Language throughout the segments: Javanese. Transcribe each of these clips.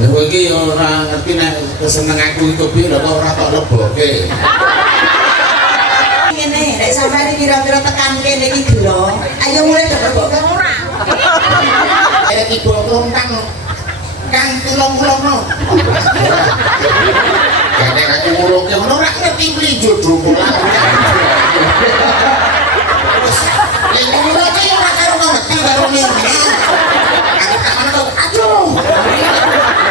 Lha kowe iki ora ngerti nek kesenenganku iku piye lho kok ora tok leboke. Ngene, nek sampeyan kira-kira tekan kene iki gelo, ayo mulai leboke ora. Iki bongkong kang tulung-tulungno. Kene aku ngurungke ngono ora ngerti kuwi jodohku lan. Lha ngono iki ora karo ngerti karo ngene. Aduh.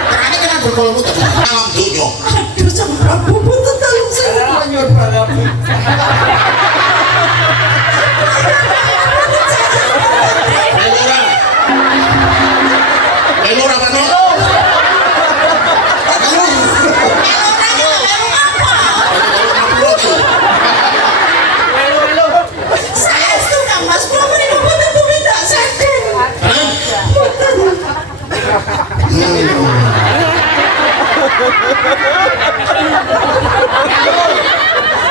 Terane kena berkolmu tadi. Alam dunya. Aduh, sampeyan boten tolong saya nyur balamu. Elora mano. Saya suka Mas Bro menika boten tumindak saking.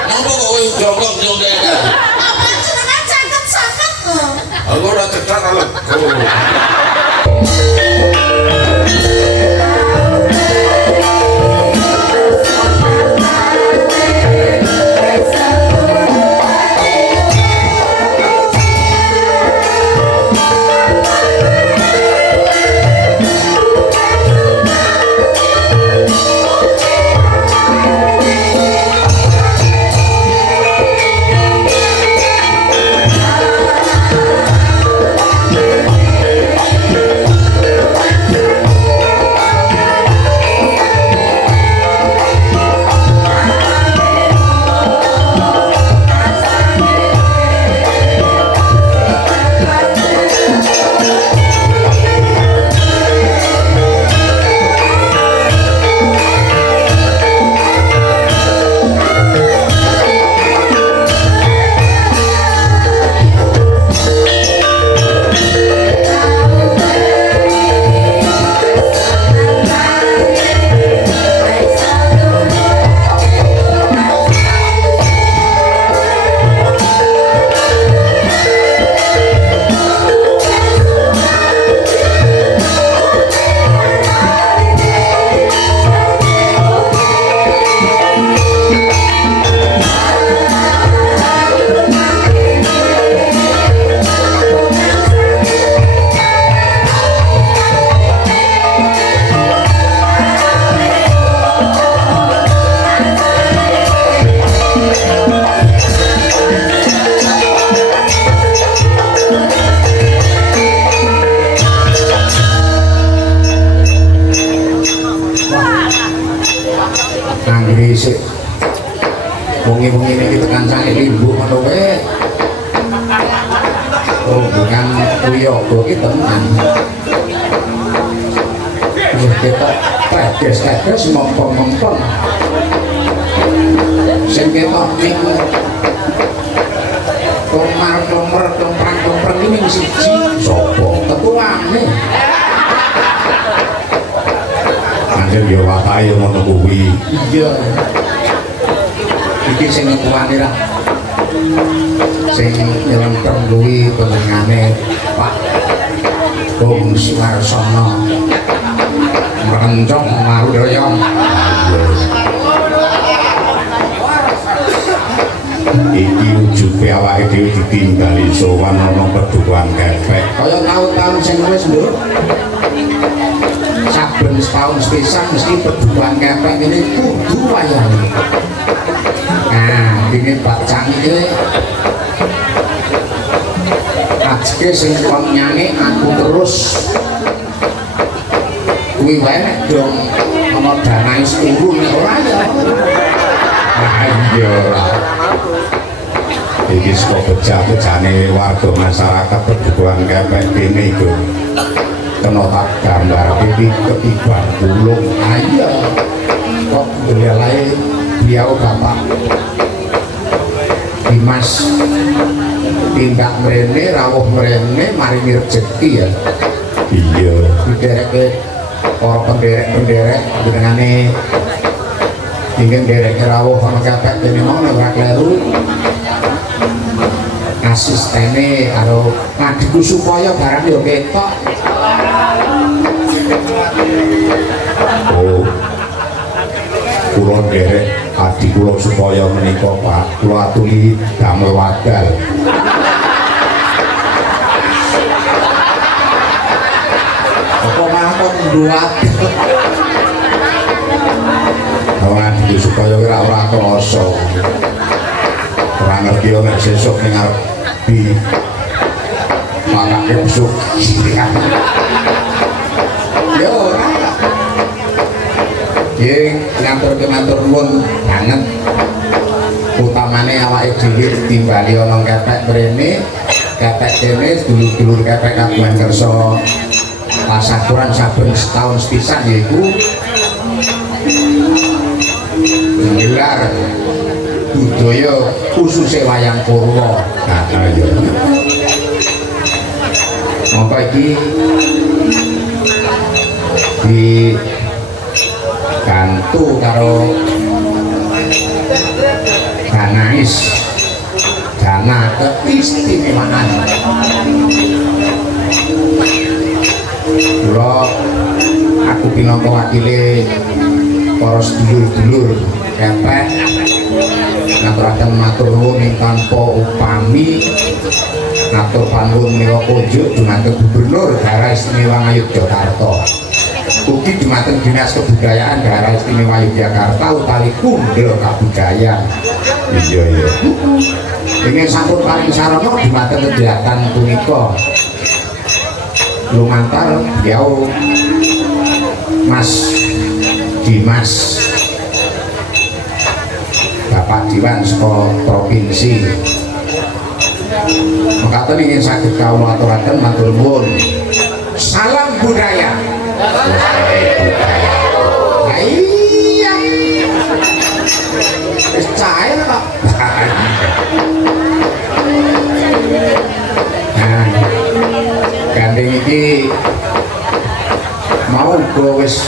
Ngopo kowe jongkok nyontek kan? Apa jenengan cakep-cakep kok. Aku ora cedak lego. Sik wengi-wengi iki tekan cake limbu ngono wae. Oh, bukan kuyoga iki tenan. Wis ketok teges-teges mompong-mompong. Sing ketok ning komar-komar tomprang-tomprang iki ning siji sapa? Ketuane. Anjir yo wae ngono kuwi. Iya. Iki sing ketuane ra. Sing nyelempem kuwi penengane Pak Bung Suwarsono. Merencong Marudaya. Iki ujube awake dhewe ditinggali sowan ana pedukuhan kepek. Kaya taun-taun sing wis, Nduk. Saben setahun sepisan mesti pedukuhan kepek ini kudu wayang. Nah, ini Pak Cang iki ajke sing kon nyanyi aku terus kuwi wae nek dong ana danae turu nek ora ya. Iya. Iki saka bejane warga masyarakat pedukuhan kepek kene iku kena tak gambar iki ketiban bulung ayo kok belelae beliau Bapak Dimas tindak mrene rawuh mrene maringi rezeki ya. Iya didereke para penderek-penderek jenengane ingin dereke rawuh ana kepek dene mau ora kleru asistene karo ngadiku supaya barang yo ketok. Oh, kula nderek adi kula supaya menika Pak, kula aturi damel wadal. Apa mangkon nduwat? Kawan iki supaya ora krasa. Ora ngerti nek sesuk ning arep di makake besok. Yo ora. Ngatur nuwun banget. Utamane awake dhewe timbali ana kepek mrene, kepek kene dulur-dulur kepek kagungan kersa pasakuran saben setahun sepisan yaiku nggelar budaya khususnya wayang Purwa. Nah, ya. Monggo iki dibantu karo Ganais dana keistimewaan. Kula aku pinangka wakile para sedulur-dulur kepek ngaturaken matur nuwun ing tanpa upami ngatur panuwun menika kunjuk dumateng Gubernur Daerah Istimewa Ngayogyakarta. Ugi dumateng Dinas Kebudayaan Daerah Istimewa Yogyakarta utawi Kundel Kabudayaan. Iya. Ingin sampun paring sarana dumateng kegiatan punika. Lumantar beliau Mas Dimas Bapak Diwan saka provinsi mekaten ingin saged kawula aturaken matur nuwun. Salam budaya. Iya. Wis cair kok. Nah, gandeng iki mau uga wis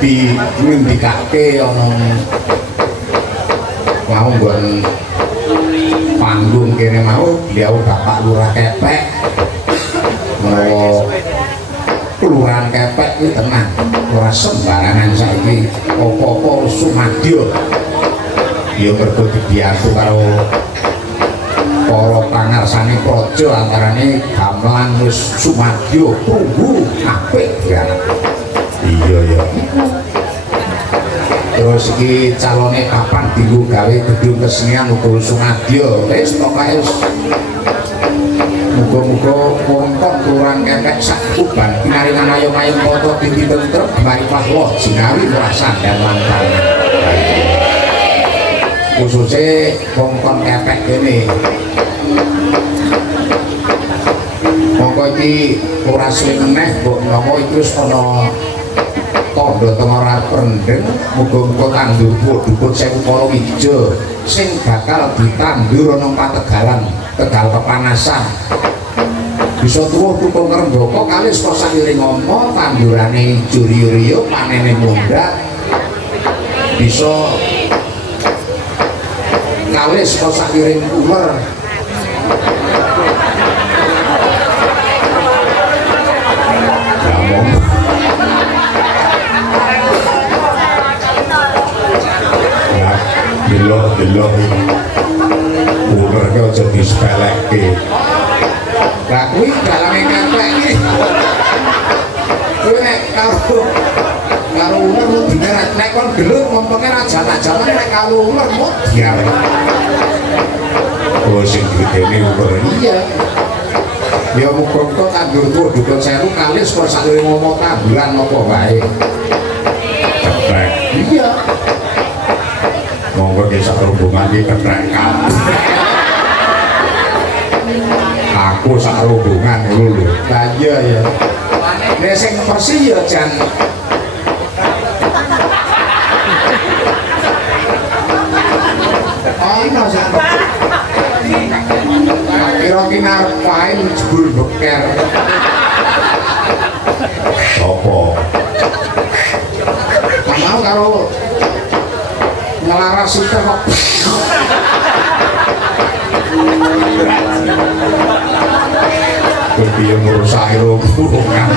dingendikake ana mau nggon panggung kene mau beliau Bapak Lurah Kepek menawa kelurahan Kepek iki tenang ora sembarangan saiki apa-apa sumadya ya mergo dibiyantu karo para pangarsane praja antarane gamelan wis sumadya prunggu apik ya. Iya ya. Terus iki calone kapan dienggo gawe gedung kesenian uga sumadya wis pokoke muga-muga wonten kelurahan Kepek sak kuban pinaringan ayom-ayom foto tinggi tentrem mari pahwa jinawi ora sandal lantar. Khususnya wongkon Kepek kene monggo iki ora suwe meneh mbok menawa iki wis ana tandha tengora rendeng muga-muga tandur dukun sewu Palawija sing bakal ditandur ana Pategalan Tegal Kepanasan bisa tuwuh tukul ngrembaka kali saka sakiring ngomong tandurane juri-riyo panene mundhak bisa kalis kok sakiring uler ngomong ya delok uler ki aja disepelekke lah kuwi dalane Kepek iki kuwi nek karo uler mu diner nek kon gelut ngompenge ra jalan-jalan nek karo uler mu diare. Oh sing gedene uler iya. Ya muga-muga tandur tuwa dukun sewu kalis kok sakire ngomong tanduran apa wae. Kepek. Iya. Monggo ki sak rombongan iki kepek kabeh. Aku sak rombongan ngono lho. Lah iya ya. Nek sing persi ya jan kira kinarpain jebul beker apa mau karo ngelaras itu kok kepiye ngurusake rombongan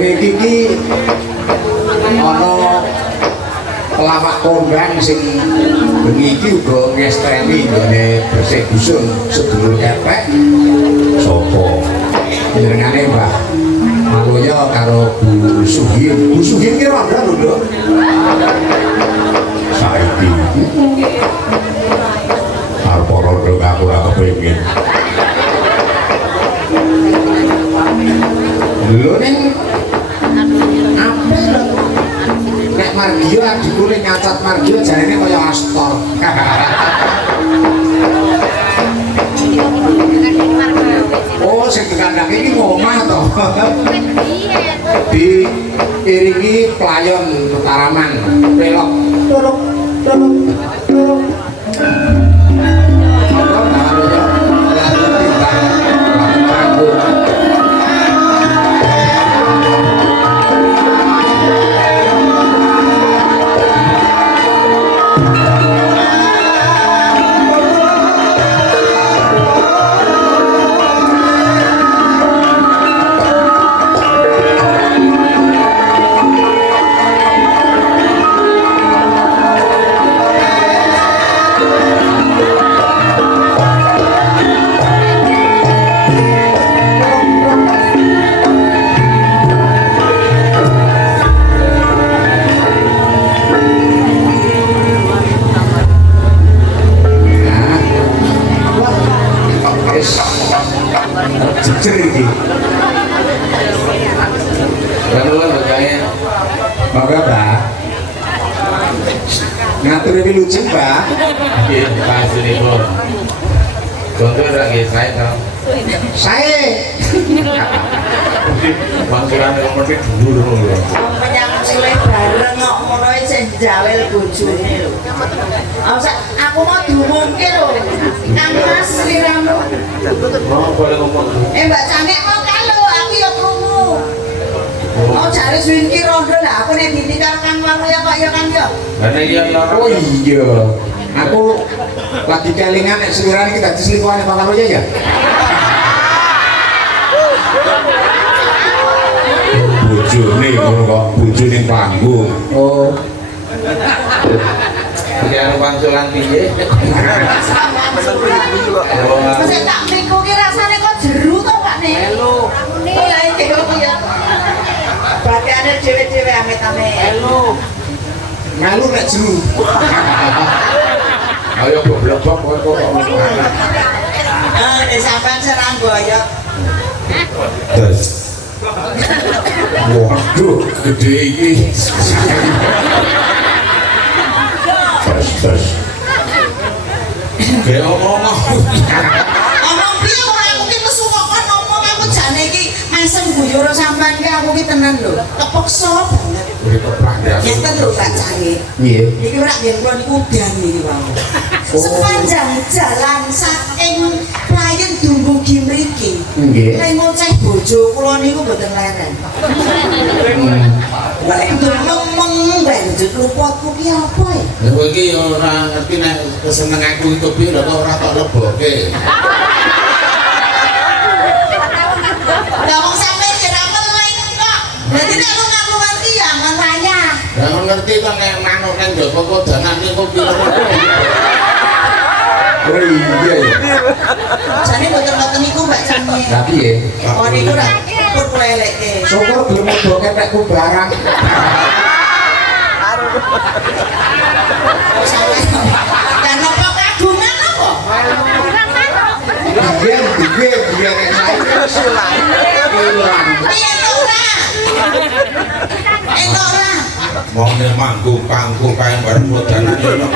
Saking iki ana pelawak kondang sing bengi iki uga ngestreni nggone bersih dusun sedulur kepek sapa jenengane Mbah Maloya karo Bu Suhin. Bu Suhin ki rondo lho, Nduk. Saiki arep rondo aku ora kepengin. Lho ning apel nek Margio adikku ning nyacat Margio jarene kaya Astor. Oh, sing kandang iki ngomah to. Diiringi pelayon Taraman, belok. Dorok, dorok, dorok. Jejer iki. Lalu bagaya. Monggo, Mbak. Ngatur iki lucu, Mbak. Nggih, pasunipun. Contoh ra nggih sae to. Sae. Mangsuran kok mesti dhuwur lho. Menyang sule bareng kok ngono sing jawel bojone lho. Aku mau diumumke lho. Kang Mas Liramu. Mau boleh ngomong. Mbak Camek mau kalau aku ya krungu. Oh jare suwinki rondo lah aku nek binti karo Kang Waru ya kok ya Kang ya. Lah nek iya ya. Oh iya. Aku lagi kelingan nek selirane kita diselingkuhane Pak Waru ya. Bojone ngono kok, bojone panggung. Oh. Ya wangsulan piye? Masa tak minggu ki rasane kok jeru to Pak Ne. Halo. Oh ya iki kok ya. Bagiane dhewe-dhewe amit-amit. Halo. Ngalu nek jeru. Ayo goblok kok kok. Sampean serang goyok. Terus. Waduh, gede iki. Terus. Kayak ngomong. Ngomong piye ora aku ki mesu kok ngomong aku jane iki mesem guyu sampean ki aku ki tenan lho. Kepeksa banget. Ngeten lho Pak Canggih. Iya. Iki ora yen kula niku udan iki wae. Sepanjang jalan saking Playen dumugi mriki. Nggih. Nek ngoceh bojo kula niku mboten leren. Lah itu ngomong banjut luputku ki apa ya? Lha kowe iki ya ora ngerti nek keseneng aku itu piye lho kok ora tak leboke. Lah wong sampeyan ki ra meleng kok. Dadi nek lu ngaku ngerti ya ngeraya. Lah ngerti kok nek manuk nang jaba kok danane kok pira. Oh iya ya. Jane mboten-mboten niku Mbak Canggih. Lah piye? Oh niku ra pun kula elekke. Syukur gelem mboke pekku barang. Dan apa kagungan apa? Biyen nek saiki ilang. Piye to ora? Entuk ora? Wong nek manggung panggung kae bareng danane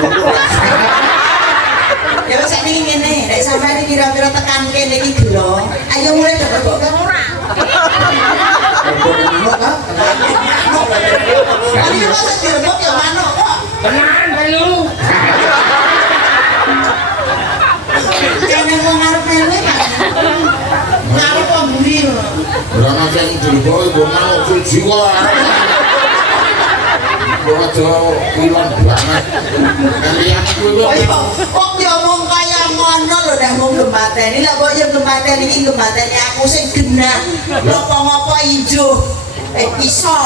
Ya wis sakniki ngene, nek sampeyan kira-kira tekan kene iki gelo, ayo mulai debok kan ora. Manuk ta? Kali kok sedebok ya manuk kok. Tenan melu. Kene wong ngarep melu kan. Ngarep kok mburi ngono. ora ana sing dileboke iku manuk siji kok. Aja kulon banget. Kalian kuwi Kok diomong kaya ngono lho nek mung gemateni, lah kok ya gemateni iki gemateni aku sing genah. Ngopo-ngopo ijo. iso.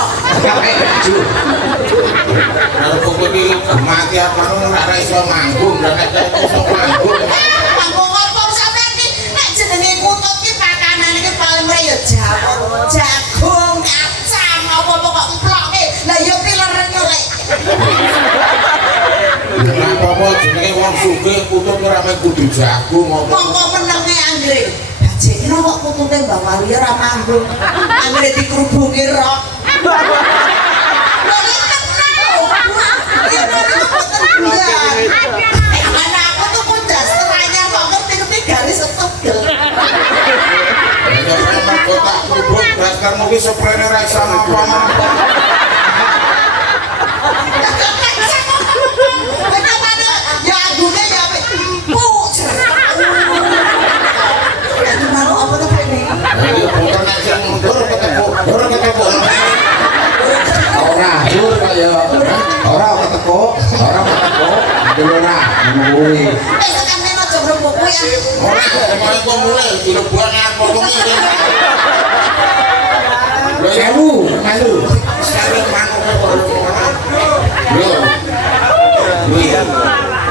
Kalau kok iki kematian manung ora iso manggung, nek iso manggung. Manggung apa sampean iki nek jenenge kutut ki pakanan iki paling mrene ya jagung, kacang, apa-apa kok emploke. Lah ya pileren yo lek. Ora apa-apa jenenge wong sugih kutut ora mek kudu jagung apa. Monggo menenge anggre. Bajekno kok kutute Mbak Walu ya ora manggung. Anggre dikrubungi rok. Mana aku tuh pun dasteranya kok ngerti-ngerti garis tebel. Ya memang kotak kerubung dasar mungkin sprene ra iso apa-apa. Ya agune ya empuk. Itu mau apa tuh ini? Ini bukan nek sing mundur ketemu. Ora dur kaya ora keteko ora kuwi Tekan aja brembok kuwi ya. Ora kok mulai direbuan apa kok iki. melu Sare manuk lho.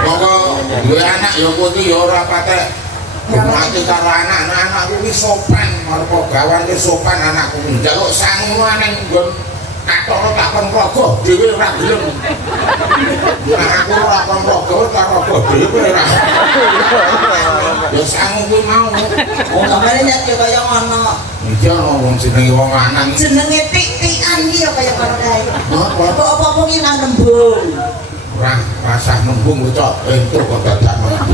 Monggo duwe anak ya kowe ya ora patek mati karo anak kuwi sopan, marpo gawan ki sopan anakku njaluk sangu aneng nggon katok takon rogo dhewe ora gelem. Nah aku ora kon rogo karo rogo dhewe ora. Ya sangu kuwi mau. Oh, kamane nyat kaya ngono. Iya wong jenenge wong lanang. Jenenge tik-tikan ki ya kaya ngono kae. Apa? Kok apa-apa ki nang nembung. Ora rasah nembung cok entuk kok dadak nembung.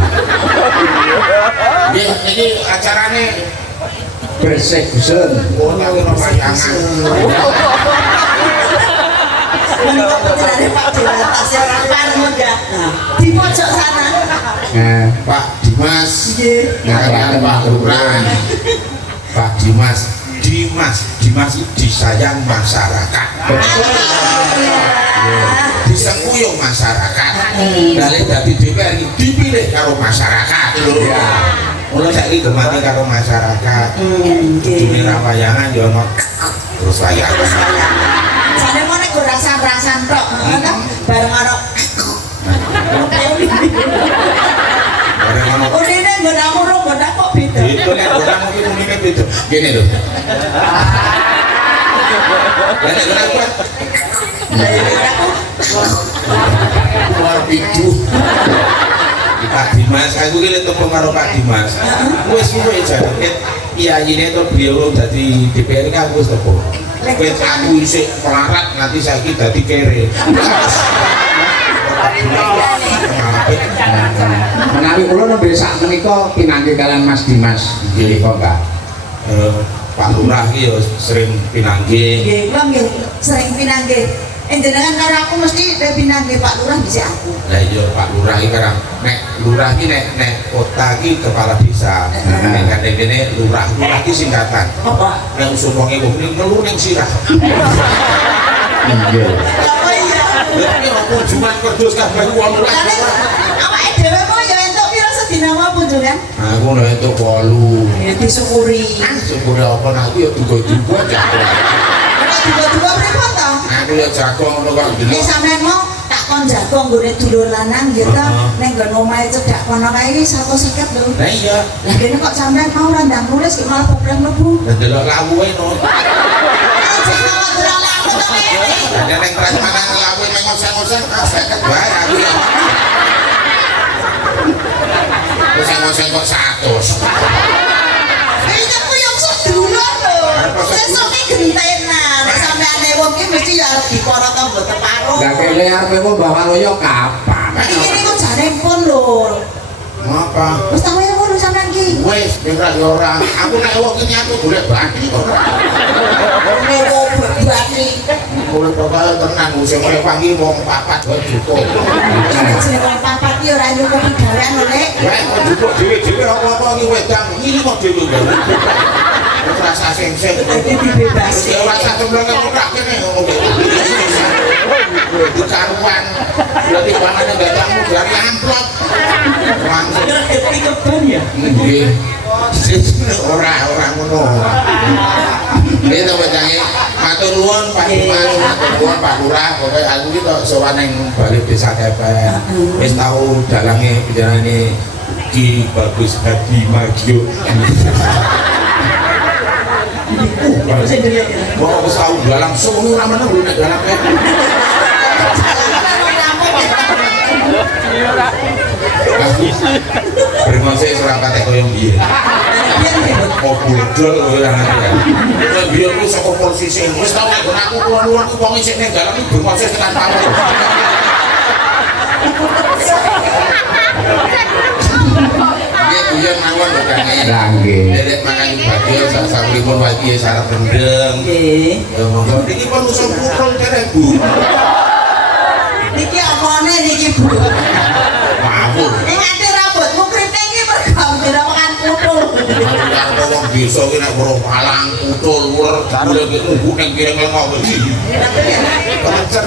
Nggih iki acarane bersih gusun oh tak kira wayangan. Menika putrane Pak Diwatas ya pareng munggah. Nah, di pojok sana. nah Pak Dimas Nggih. kalian Pak Lurah. Pak Dimas itu disayang masyarakat, disengkuyung masyarakat. Kali dadi DPR iki dipilih karo masyarakat. ya Mulai saiki gemati karo masyarakat. Kudune ra wayangan ya ono terus wayangan. Jane mone go rasan-rasan tok, ngono bareng karo Bareng ono Unine nggon aku ro nggon kok beda. itu nek ora mungkin umine beda. Gini lho. Lah nek ora kuat Lah ya aku keluar pidu. Pak Dimas, aku ki ketemu karo Pak Dimas. Wis suwe jane iyayine to beliau dadi DPR kan wis tepo. Wis aku isih melarat nganti saiki dadi kere. menawi kula nembe sak menika pinanggih kalian Mas Dimas nggih kok Mbak Pak Lurah ki ya sering pinanggih. nggih kula nggih sering pinanggih. Jenengan karo aku mesti pinanggih Pak Lurah dhisik aku. Lah iya Pak Lurah iki kan nek lurah iki nek kota iki kepala desa. Nek kene lurah iki singkatan. Apa? Nek usul wong iku ngelur ning sirah. nggih Apa iya? Lha aku jumat kerdus kabeh wong lurah. Awake dhewe mau ya entuk pira sedina wae punjungan? Aku nek entuk 8. Ya disyukuri. Syukur apa aku ya duga-duga jago. Nek juga-juga pripun to? Aku ya jago ngono kok Nek dene. sampean mau tak kon jago nggone dulur lanang ya ta. Nek nggon omahe cedhak kono kae iki 150 lho. Lah iya, Lah kene kok sampean mau randang nulis ki malah pobreng mlebu. dan delok lawuhe no. Jangan ngobrol aku to kene. Ada ning prasmanan lawuhe ning ngosen-ngosen 50 wae aku ya. Ngosen-ngosen kok 100. Ini aku yang sedulur lho. Sesuk ki gentenan. Nek sampeane wong ki mesti ya arep dikara ta mboten paruh. lah kene arepe Mbak Waluyo kapan Iki niku jane pun lho. Apa? Wis tak wae ngono sampean ki. Wes, ora ya ora. Aku nek wong iki aku golek bati ora. Niku berbati. Golek bapak tenan sing rewangi wong papat wae cukup. Jeneng wong papat ki ora nyukupi gawean lho, Lek. Wae kok cukup dhewe-dhewe apa-apa iki wedang. Ini kok dhewe gawe. Wis rasa sing-sing. Iki dibebasi. Ya ora sak temblong ora kene ngomong. Dikaruan. Berarti pamane datangmu dari amplop. Langsung Ngerti keban ya. nggih. Ora ngono. Ini to wejange matur nuwun Pak Dimas, matur nuwun Pak Lurah, pokoke aku iki tok sowan ning balik desa Kepen. Wis tau dalange panjenengane Ki Bagus Hadi Magio. Wong wis tau dalang sono namane lho nek dalang Bermon saya surang kate koyo piye. Oh bodol kowe lan aku. Nek biyen ku saka posisi wis tau nek aku keluar ku wong isih ning dalan iki bermon saya tekan tamu. Nggih kuyen mawon lho Kang. Lah nggih. Derek mangan badhe sak-sakuripun wae sarap rendeng. Nggih. Ya monggo niki pun usum pukul derek Bu. Niki omone niki Bu. Mawon. Ate rambutmu kriting iki mergo dira makan putul. Karo wong desa ki nek weruh palang putul wer dule ki nunggu ning kireng lengok iki. Pancer.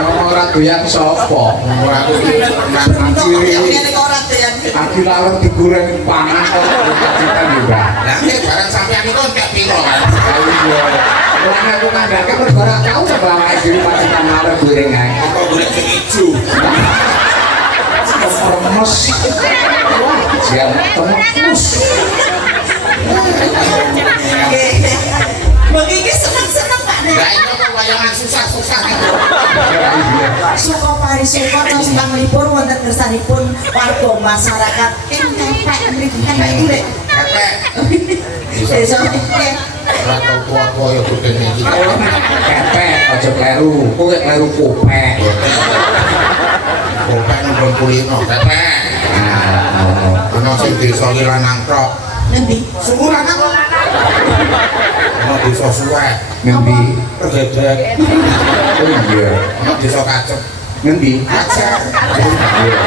Ora doyan sapa? Ora aku iki nang Kok ngene kok ora doyan. Aki lawan digoreng pangan kok cita juga. Lah nek barang sampean iku entek piro kan? Lan aku kandhake mergo ora tau bawa dhewe pacitan arep goreng ae. Kok golek sing ijo. Remes. Siap tembus. Begini seneng-seneng Pak Nek. Lah iki kok wayangan susah-susah iki. Suka parisuka tos panglipur wonten kersanipun warga masyarakat ing Kepek mriki Kepek iki lek. Kepek. Desa iki. Ora tau tua-tua ya kudene iki. Kepek aja kleru. Kowe kleru kopek. Kopek nang kulino kepek. Nah, Ana sing desa ki lanang tok. Ngendi? Suku lanang. Ana desa suwek. ngendi? Gedek. Oh iya. Ana desa kacep. Ngendi? Ajar. Iya.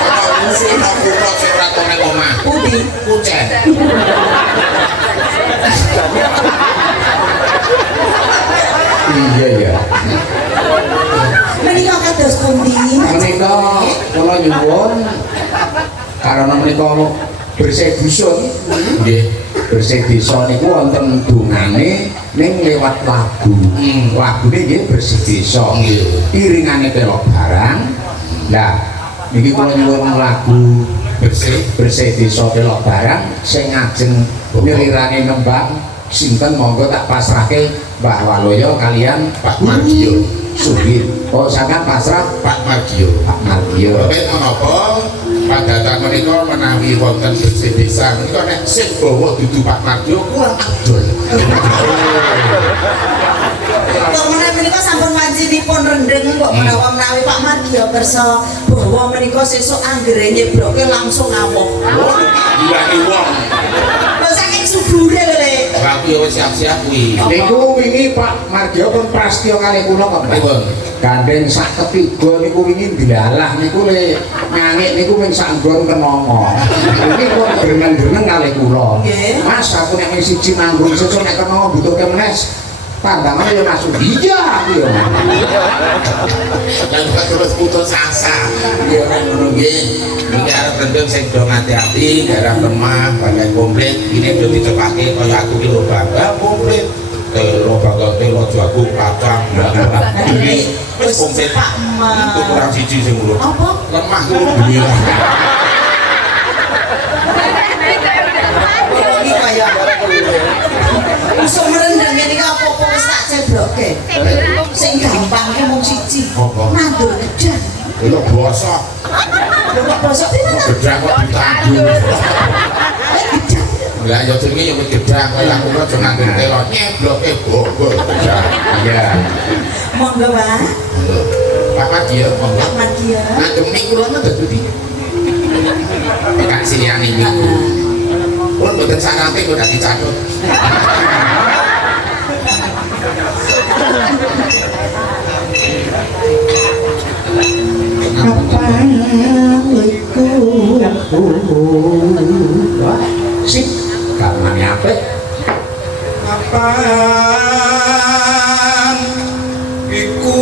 Ana musuh nang kutho sing ora tau ning omah. Pundi? Kucen. Iya ya. Menika kados pundi? Menika kula nyuwun karena menika bersih dusun nggih bersih desa niku wonten dungane ning lewat lagu. Lagune nggih bersih desa. Nggih. Iringane pelok barang. Lah niki kula nyuwun lagu bersih desa pelok barang sing ngajeng nyelirane nembang sinten monggo tak pasrahke Mbah Waloyo kalian Pak Margio. Sugih. Oh sampeyan pasrah Pak Margio. Pak Margio. Tapi menapa padatan menika menawi wonten bersih desa menika nek sing bawa dudu Pak Margio kurang adol. Kok menika sampun wajibipun rendeng kok menawi Pak Margio kersa bahwa menika sesuk anggere nyebroke langsung ngamuk. Oh, dilani wong. Kok saking subure lho Le. Aku ya wis siap-siap kuwi. Niku wingi Pak Margio pun prastya kali kula kok Mbak. Pripun? Gandeng sak ketiga niku wingi dilalah niku le ngangik niku ming sak nggon kenanga. Iki pun greneng-greneng kali kula. Nggih. Mas aku nek wis siji manggung sesuk nek kenanga butuhke menes. Pandangan ya masuk iya aku ya. Dan terus putus asa. Ya kan ngono nggih. Iki arep rendem sing do ngati-ati, daerah lemah, banyak komplit. Ini do dicepake kaya aku ki lho bangga komplit. Telo bangga telo jagung kacang. Ini wis komplit. Itu kurang siji sing urut. Apa? Lemah ku duwe. Iki kaya usum rendeng iki apa-apa wis tak cebroke. Sing gampang ki mung siji. Apa? Nandur gedang. Lho bosok. Kok bosok piye? Gedang kok ditanggung. Lah ya jenenge ya wis gedang kaya aku kok aja nganggo telo nyebloke bobol gedang. Iya. Monggo Pak. Pak Margio monggo. Pak Margio. Nah, demi kula mah dadi ndi? Kak Siliani niku. Pun mboten sanate kok dadi catut. Sip, kamane apik. Kapan iku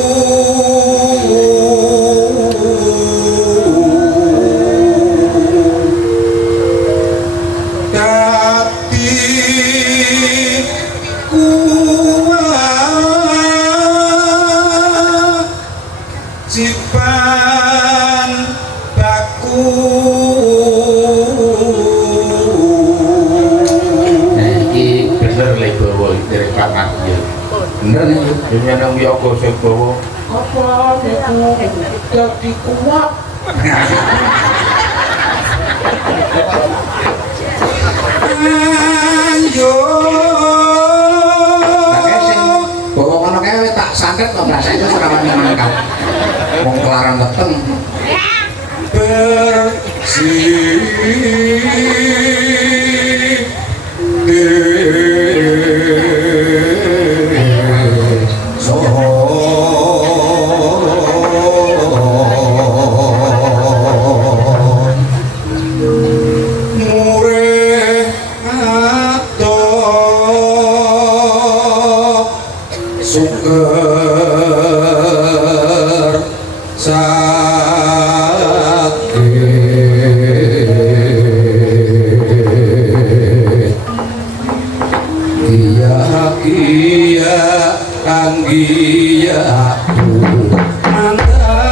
bener nih Ini nang Wiyaga sing bawa apa niku dadi kuat. Ayo. pakai sing bawa kono kae tak santet kok bahasa itu serawani mangkat wong kelarang weteng bersih mureh atok suker sakit kia anggia mantang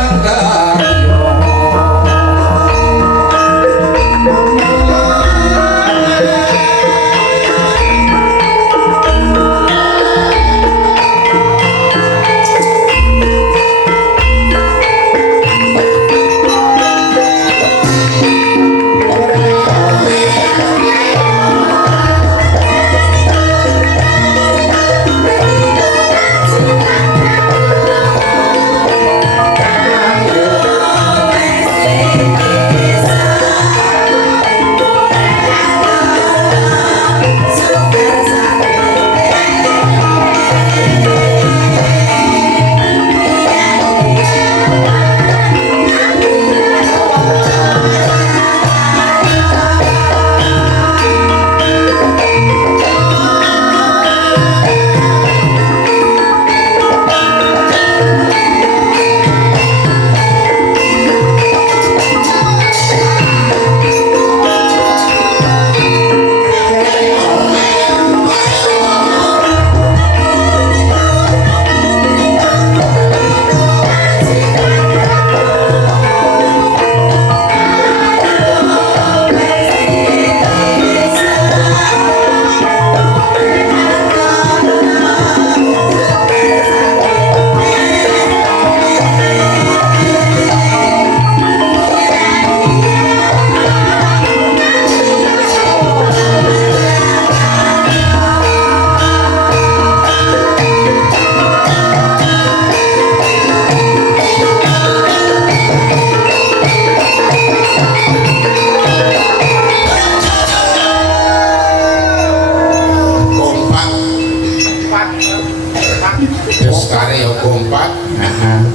karyo kompak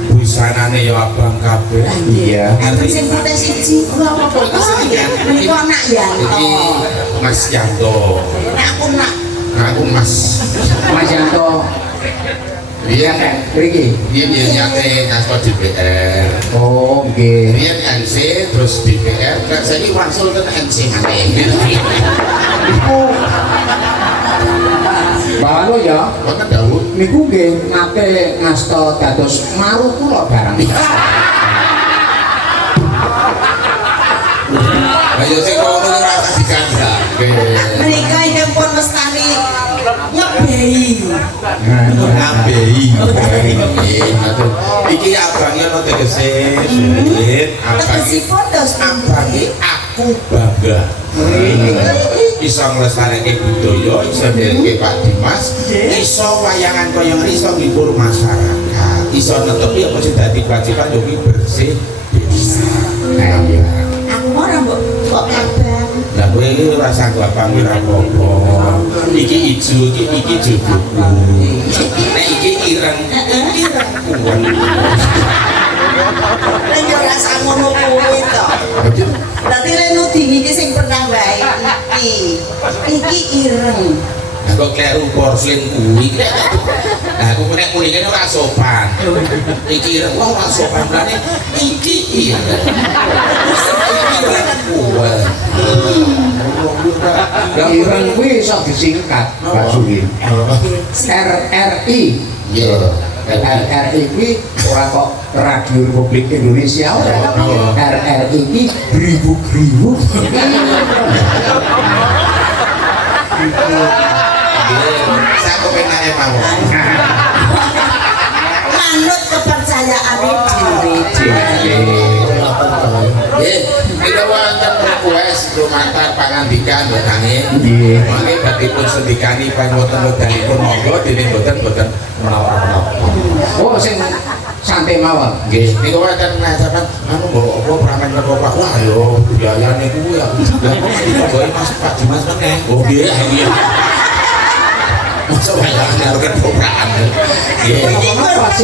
busanane ya abang kabeh. iya Enten sing putih siji kula apa kok niku anak Yanto. Iki Mas Yanto. Nek aku nak Aku Mas Mas Yanto Rian Riki Rian nyate ngaspor DPR. oh nggih Rian NC terus DPR kan saiki wangsul ten NC maneh. Balo ya Mboten Daud. niku nggih nate ngasta dados maru kula barang Ayo sing ngono ora usah dikandhake. menika ingkang pun mestani ngebehi. Ngambehi. Iki abange ono tegese sulit. Tegesipun dos Abange aku bangga. Iso nglestareke budaya, iso ndereke Pak Dimas, iso wayangan kaya ngene iso ngibur masyarakat. Iso netepi apa sing dadi kewajiban yo ki bersih desa. iya Aku ora mbok kok abang. Lah kowe iki ora sanggo abang ora apa-apa. Iki ijo, iki jodohku. Nek iki ireng, irengku. Nek yo rasa ngono kuwi to. Dadi rene dingi iki sing pernah wae iki. Iki ireng. Lah kok kleru porselin kuwi. Lah aku nek muni kene ora sopan. Iki ireng wah ora sopan berane iki ireng. ireng kuwi iso disingkat Pak Suhin RRI Iya. RRI kuwi ora kok Radio Republik Indonesia ora RRI iki gribu-gribu Saya kepenake mawon. Nggih, kita wonten request lumantar pangandikan mboten Nggih. mangke badhepun sendikani pangoten wedalipun monggo dene mboten menapa-menapa. Oh sing santai mawon. Nggih, niku wonten sampean anu mbok apa pramen karo Pak wah yo biayane kuwi aku. Lah kok iki Mas Pak Dimas meneh. Oh nggih, iya. Masa bayaran karo kepokaan. Nggih. Iki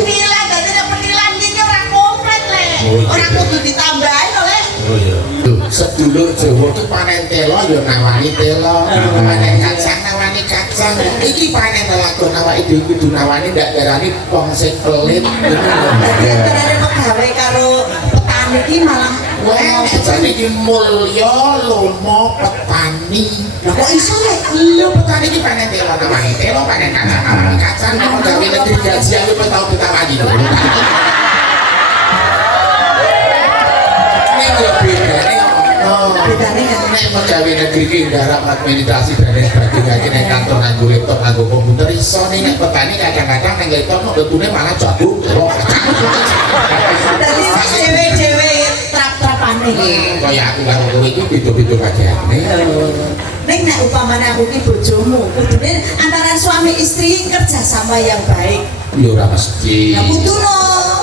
penilan, dadi nek penilan iki ora komplit le. Ora kudu ditambahi lho le. Oh iya. Sedulur Jawa ki panen telo ya nawani telo, panen kacang nawani kacang. Iki panen lagu nawani dhewe kudu nawani ndak darani wong sing pelit. Dadi antarane pegawe karo petani iki malah Wah, jane iki mulya lomo petani. Lah kok iso le? Iya petani iki panen telo nawani telo, panen kacang nawani kacang. Nek gawe negeri gaji aku wis tau ditawani. Nek yo bedane Bedane kan nek pegawai negeri ki garap administrasi dan lain sebagainya nek kantor nganggo laptop nganggo komputer iso nih nek petani kadang-kadang nek laptop mau betune malah jago dadi dhewe-dhewe trap-trapane iki. kaya aku karo kowe iki beda-beda kajiane Nek nek umpamane aku ki bojomu, kudune antara suami istri kerja sama yang baik. ya ora mesti Lah kuduno.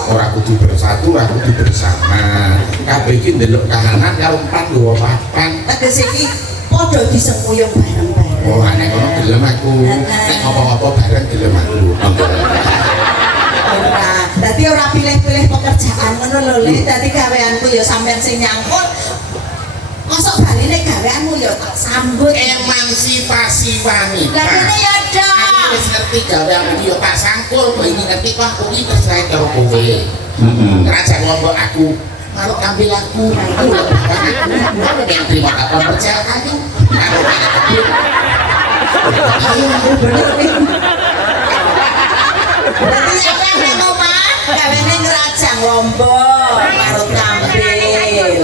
ora kudu bersatu ora kudu bersama kabeh iki ndelok kahanan karo empat nggawa papan Tegese iki padha disengkuyung bareng-bareng. oh nek ngono gelem aku nek apa-apa bareng gelem aku Ora, dadi ora pilih-pilih pekerjaan ngono lho, Le. Dadi gaweanku ya sampean sing nyangkul. Mosok baline gaweanmu ya tak sambut. emansipasi wanita Lah kene ya Aku dong. wis ngerti gaweanmu iki yo tak sangkul kok ini ngerti kok aku iki terserah karo kowe. Kerajaan lombok aku maruk ambil aku yang terima kapan percaya kayu maruk Ayo bener. Dadi sampean nang omah gawene ngerajang lombok, marut kambil.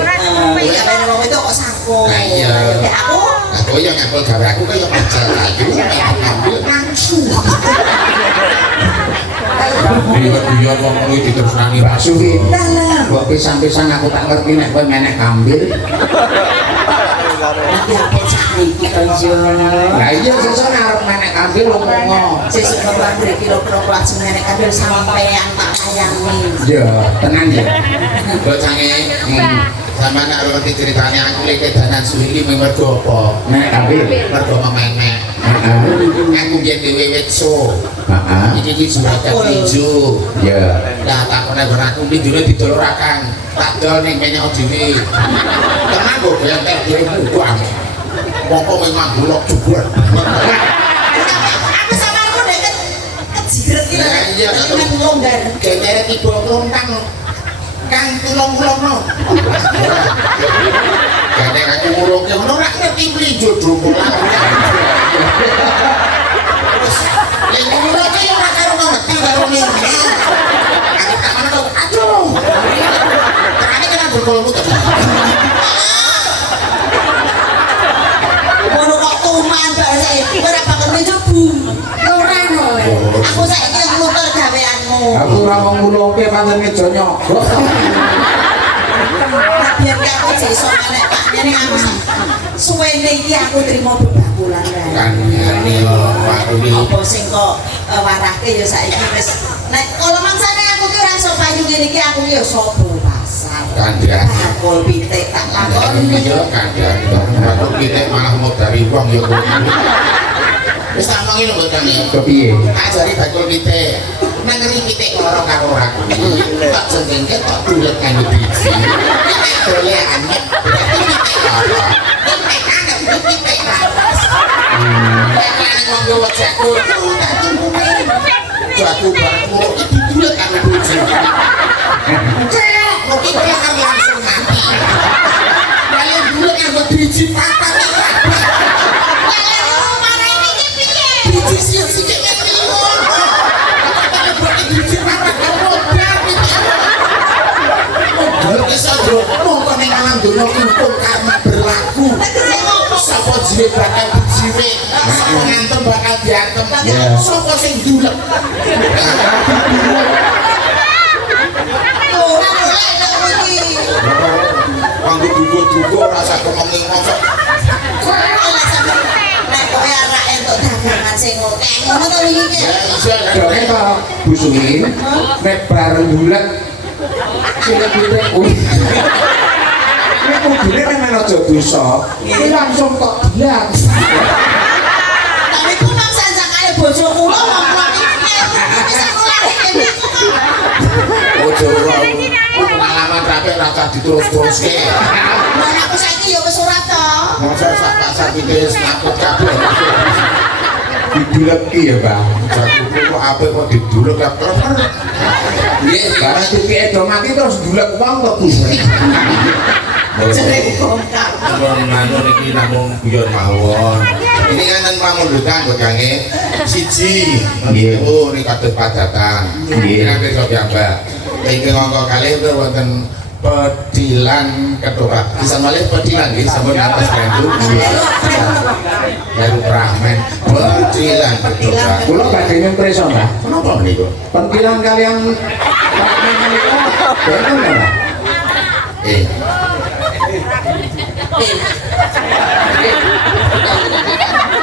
Gawene wong itu kok sangkul. Lah iya. Ya aku aku yang ngambil gawe aku kaya percaya kayu yang ngambil langsung iya wong kuwi diterusani Mbak Suwi, dalam. kok pisang-pisang aku tak ngerti nek kowe menek kambil. Nanti apa cari kita jo. Lah iya sesuk arep menek kambil omongo. Sesuk ngebar kira-kira langsung nenek kabel sampean tak sayangi. Ya, tenang ya. bocange sama nak ngerti ceritanya aku lek danan suwi iki mergo apa Menek kambil. mergo memek Heeh. aku biyen dhewe wetso Heeh. iki juragan tinju Ya. lah tak pernah aku pindune didolorakan tak dol ning penyok dhewe tenang kok yang tek dhewe buang mongko memang bulok jubur Aku sama aku deket kejiret iki. Lah iya, Nang longgar. gegere tiba klontang kang tulung-tulungno gane aku ngurungke ngono ora ngerti plinjo drombolan terus yen ngurungke ya ora karo ngerti karo ngene aku tak ngono aduh terane kena berkolmu to Ngono kok kuman bae ora bakal njobu. Ora no. Aku saiki muter gaweanmu. Aku ora mau ngulungke pancen ngejo nyogok. Biar aku iso menek Pak. Yen aku suwene iki aku trimo bebakulan wae. kan ngene aku iki Apa sing kok warake ya saiki wis nek kalau mangsane aku ki ora iso payu ngene iki aku ki ya sobo pasar. Kandhane. Bakul pitik tak lakoni. iya kadang aku kita malah mau dari wong ya kok wis tak omongi lho bocane Kepiye? ajari bakul pitik nang ngeri pitik loro karo aku tak jengke tak bulet kan biji nek dolean berarti pitik loro pitik anget pitik panas nek nang nggo wajaku tak tumpuke jago bakul iki bulet kan biji kok iki kan langsung mati kalian bulet kan biji papat biji sih kan karma berlaku sapa jiwe bakal dijiwe sapa ngantem bakal diantem sapa sing dulek Ora oleh nek Kanggo dugo-dugo rasa kemengi mosok. Nek kowe arek entuk dagangan sing oke ngono to iki. Ya bisa Joke to busuin nek bareng bulan sing kuwi kuwi. Nek kudune men aja dosa, kuwi langsung tok bilang. Tapi ku maksa sakale bojo kula ngomong iki. Bisa kula iki. ojo pengalaman rapi rasa diterus-teruske. Lah aku saiki ya wis ora to. Masa sak pasar pitis ngaput kabeh. Diduleki ya, Bang. Jagoku kok apik kok didulek ya klemer. Nggih, barang tupike do mati terus dulek wong to, Gus. Jenenge bongkar. Manut iki namung guyon mawon. Ini kan pamundutan bojange siji nggih ning kados padatan. Nggih nek iso piyambak. Iki nganggo kalih wonten pedilan ketoprak. Bisa malih pedilan nggih sampun atas bantu. Baru pramen pedilan ketoprak. Kula badhe nyempreso, Mbah. Kenapa niku? Pentilan kalian pramen menika boten ora?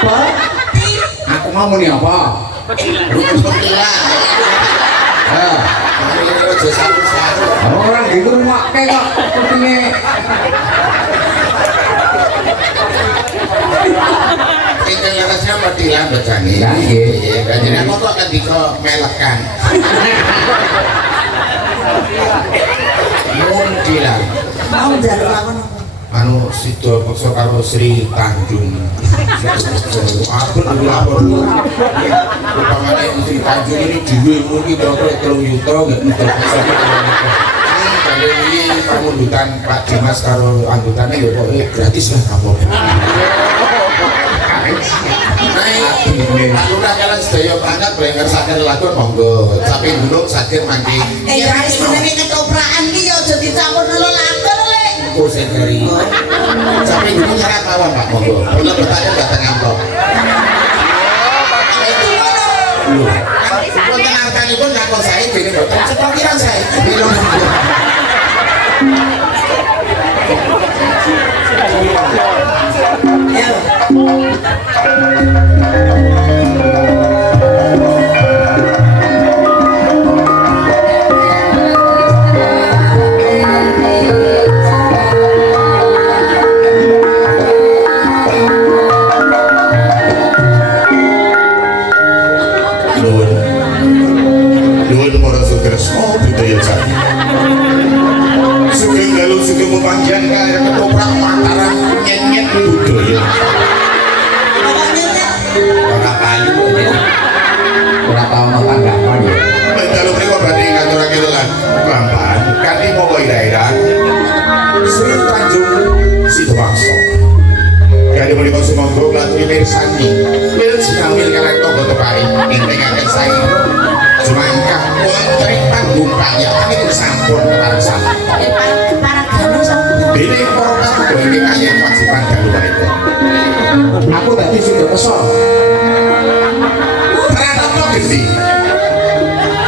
Apa? Aku mau muni apa? Rukun pedilan. Ah, Ini aja satu-satu. orang itu rumakke kok sepertinya Kita lerasnya pedilan bojange. Lah, nggih. Iya, jadi aku kok ketika melekan. Mundilan. Mau njaluk lakon apa? Anu Sido Peksa karo Sri Tanjung. Aku dulu lapor. Upamane Sri Tanjung ini dhewe mungkin kira-kira 3 yuta nggak Sido Peksa kali ini pamundutan Pak Dimas karo anggotanya ya kok gratis lah kapok. Aku udah kalian sedaya berangkat berangkat sakit lakon monggo. Tapi dulu sakit mancing. Ya wis jenenge ketoprakan ki ya aja dicampur karo lakon le. Kursi dari. Tapi dulu nyerat mawon Pak monggo. Kalau bertanya datang amplop. Itu ngono. Pun tenangkan ibu ngakon saya gini betul. Sepertiran saya. Minum. Nuwun para sutresna budaya Jawa. Sugeng dalu sugeng pepanggihan kaya ketoprak mataran nyet-nyet budaya. Pokoknya Ora payu. ora tau nonton gak apa ya. Dalu mriku badhe ngaturake lelan Bapak kanthi monggo irah-irah Sri Tanjung Sidoarso. Kali menika sumangga klatri mirsani. Wil sinamil kalian tangga tepari ngentengaken sae. Semangkah wonten panggung payah niku sampun karsan. para gano sapa? Dene para katuwa iki kaya wajiban dalu menika. Aku tadi sudah kesel. Pranata Genti.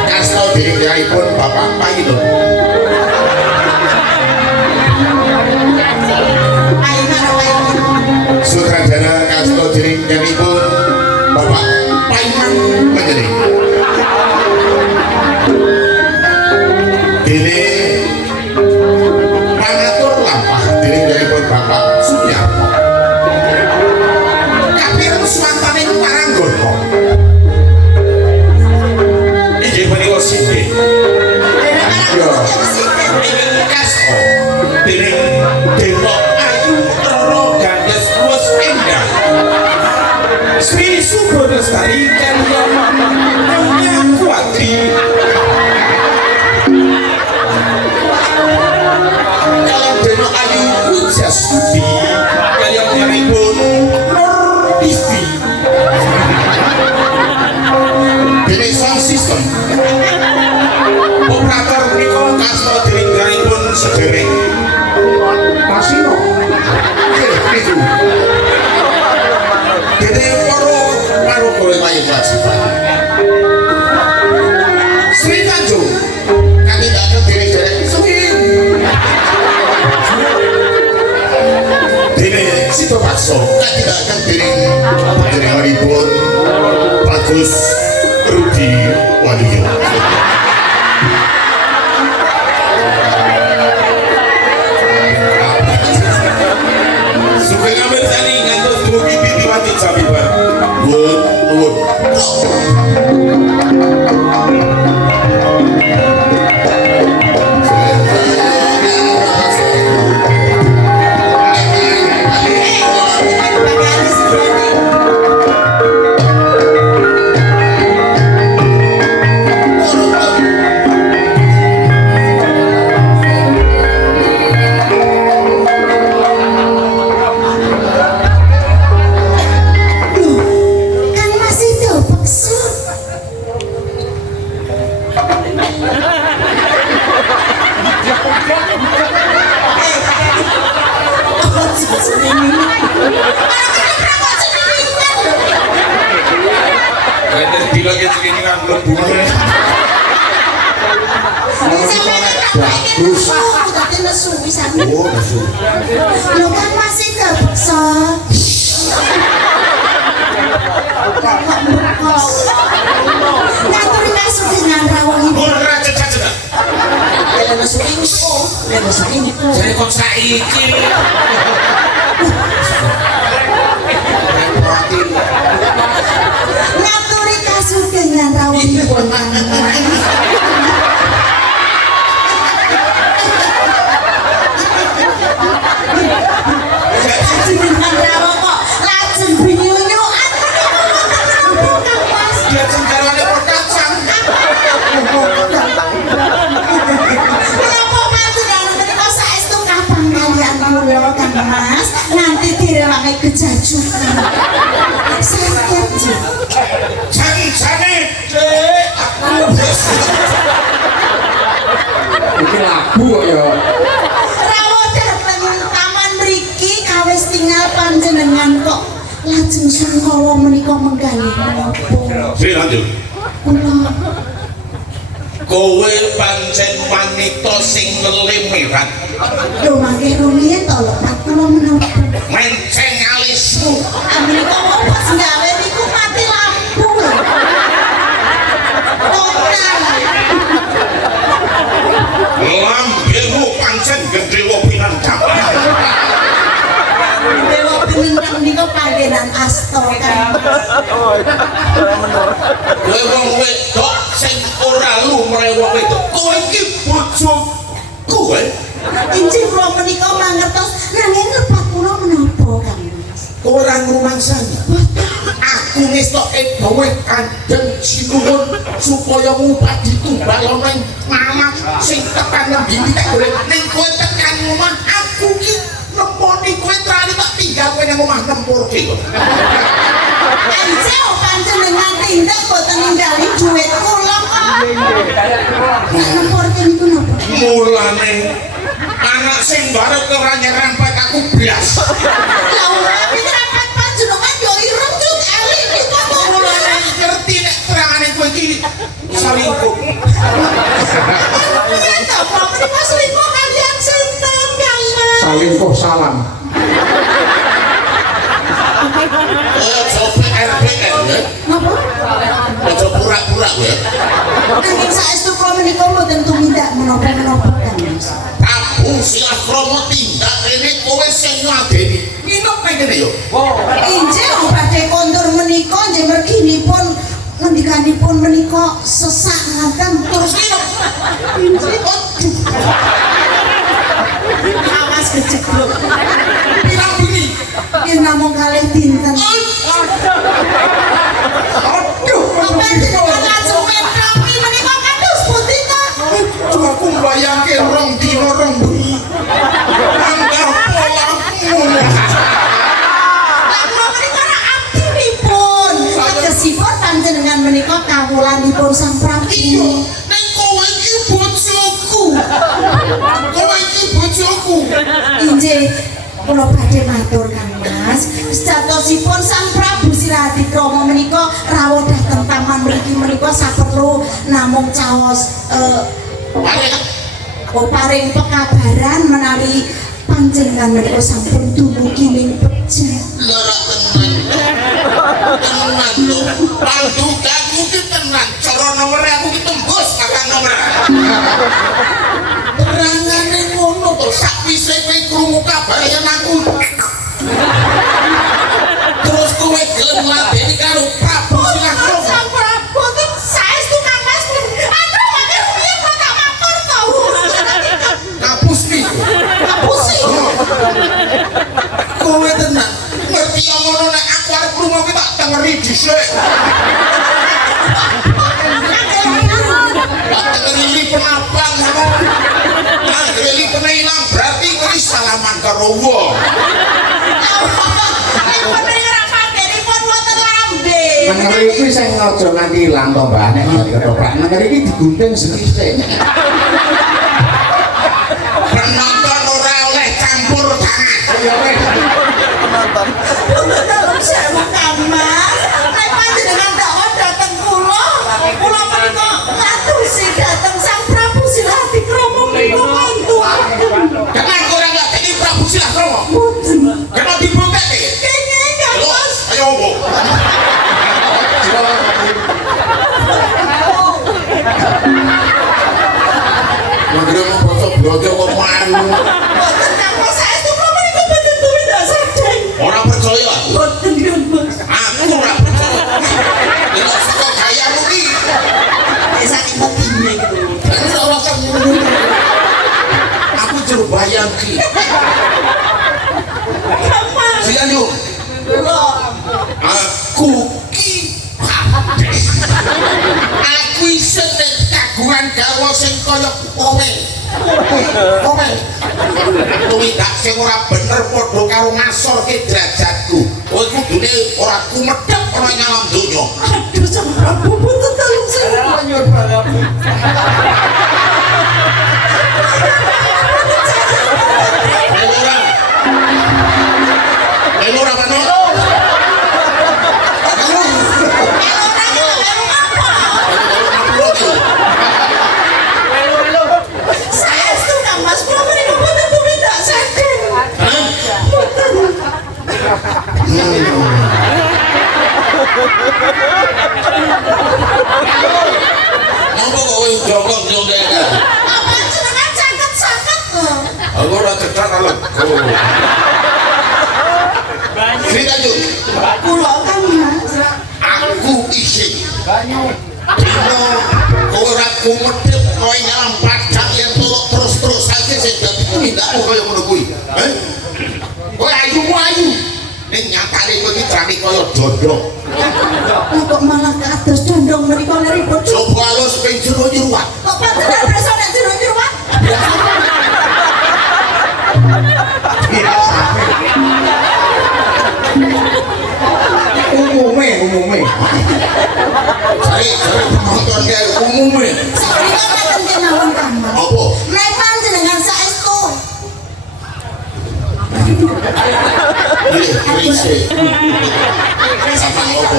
Kasta dherekipun Bapak Payino. Ayo karo wae. Sutradara kasta dherekipun Bapak Paiman Panjenengan. Dene pangatur lampah dherekipun Bapak Suryarto. Kapireng swantane Paranggono. Inggih menika sithik. Ya. Ini kasto dening Dewa Ayu Roro Gandes Ruas Endah Sri Subur Lestari kaliyan Nyonya Kuatri kaliyan Dewa Ayu Wujasudi kaliyan nyaripun Nur Isti dening sound system operator menika kasta dening sederek Kasino. niku dene para kowe wayahe wajiban aturaken dening panjenenganipun Bagus Rudi Waluyo. Sugeng amirsani ngantos dumugi titi wajib sabibar. Nuwun. Kan masih jauh paksa. Nek dilagi segini kan mlebu meneh. Bagus. Tapi nesu bisa. Oh, nesu. Lo kan masih terpaksa. Ngatur masuk dengan rawang ini. Ora cecak-cecak. Jalan masuk info. Jalan masuk info. Jare kok saiki. Ngaturi kasut dengan rawang ini. Dengan rawang kok. Lajeng binyunyuan. Dia cengkarane perkacang. Kenapa mati dalam menikah saestu kapan kalian mulo kan mas? Nanti direwangi kejajukan. Sakit sih. Jane, Dek. Iki lagu kok ya. Rawo dateng taman mriki kawis tinggal panjenengan kok lajeng sungkawa menika menggali menapa? Sing lanjut. Kula Kowe pancen wanita sing lelemiran. lho mangke rumiyin to lho Pak kula menapa? Menceng alismu. Menika pas gawe niku mati lampu. Total. Lambemu pancen gedhewa pinandang. Dewa pinendang niku panggenan asta kan. Kowe wong wedok sing ora lumrah wong wedok. Kowe iki bojoku kowe. Injih kula menika mangertos nanging lepat kula menapa kan Mas? Kowe ora ngrumangsani. Aku ngestoke gawe Kanjeng Sinuwun supaya ngupadi tumbal nang mamak sing tekan ngendi tak golek ning kowe tekan omah aku ki nemoni kowe trani tak tinggal kowe nang omah nempurke kok. Anjir panjenengan tindak boten ninggali dhuwit kula kok. Nek nemporke niku napa? Mulane anak sing barep ora nyerempet aku blas. Lah ora pitrapat panjenengan yo ireng cut eli niku kok. Mulane ngerti nek terangane kowe iki selingkuh. Piye to kok menika selingkuh kalian sinten Kang Mas? Salingkuh salam. Ojo PRPR ya. Napa? Ojo pura-pura ya. Nanging saestu kula menika mboten tumindak menapa-menapa Kang Mas. Prabu Silah Kromo tindak rene kowe sing ngadeni. Nginep nang kene yo. Injih wong badhe kondur menika nggih merginipun ngendikanipun menika sesak ngaten terus nginep. Injih awas kejeblok. Pirang bengi. Yen namung kalih dinten. Aduh, Panjenengan lajeng menawi menika kados pundi to? cuma aku mbayangke rong dina rong bengi. Anggar polamu. Lah kula menika ora abdinipun. Tegesipun panjenengan menika kawulanipun Sang Prabu. Iya, ning kowe iki bojoku. Kowe iki bojoku. Injih kula badhe matur Kang Mas, sejatosipun Sang Prabu Sirahadi Kromo menika rawuh dhateng taman mriki menika saperlu namung caos paring pekabaran menawi panjenengan menika sampun dumugi ning pejah. Lara tenan lho pandugaku ki tenan cara nomor aku ki tembus kakang nomor terangane ngono to sakwise kowe krungu kabar yen aku terus kowe gelem ladeni karo Prabu Silahkrama Sang Prabu tuh saestu Kang Mas. Aduh, makin rumiyin kok tak makor to. ngapus nih Hapus sih. kowe tenan ngerti yang ngono nek aku arep krungu ki tak tengeri dhisik tak tengeri penabang ngono nah li penailang berarti kowe salaman karo wong Nengeri iki sing aja nganti ilang to, Mbak. Nek ketoprak nengeri iki digunting sithik. penonton ora oleh campur tangan Ya wis. Dalam sewa Kang Mas. Nek panjenengan dateng kula menika ngatusi dateng Sang Prabu Silahkrama menika mantu. dengan orang nggak jadi Prabu Silahkrama karena dibukti Kenging Kang lo Mas. ayo bu Maghrib mau bosok belajar kok malu Boten Kang Mas saestu kula menika boten tumindak sadeng. orang percaya Boten Kang Mas. aku ora percaya ini suka gayamu ki Saking pentingnya gitu. ini ora usah aku juru bayang ki Kang Mas. sian yuk Kula aku ki aku isen nek kagungan garwa sing kaya kowe tumindak sing ora bener padha karo ngasorke derajatku kowe kudune ora kumedhep ana ing alam donya aduh Sang Prabu boten tolong saya. Nyuwun banget. Melora Melora mana Saestu Kang Mas kula menika boten tumindak sadeng. Monggo kowe jongkok nyondek Apa jenengan caket-caket kok? aku ora cedak lho Cerita Jun, Kula Kang Mas. aku isin Dino, kowe ora kumedhep kowe nyalam padang yang terus aja sing dadi tindakmu kaya ngono kuwi. Kowe ayu. Ning nyatane kowe iki trami kaya dodong. Kok malah kados dondong menika leripun. Coba alus ping jero-jeroan. Kok panjenengan berasa nek jero-jeroan? Umume. Cari penonton kayak umumnya. Sakrika ngaten kemawon Kang Mas. Apa? Nek panjenengan saestu Iya, krisis. Sama apa?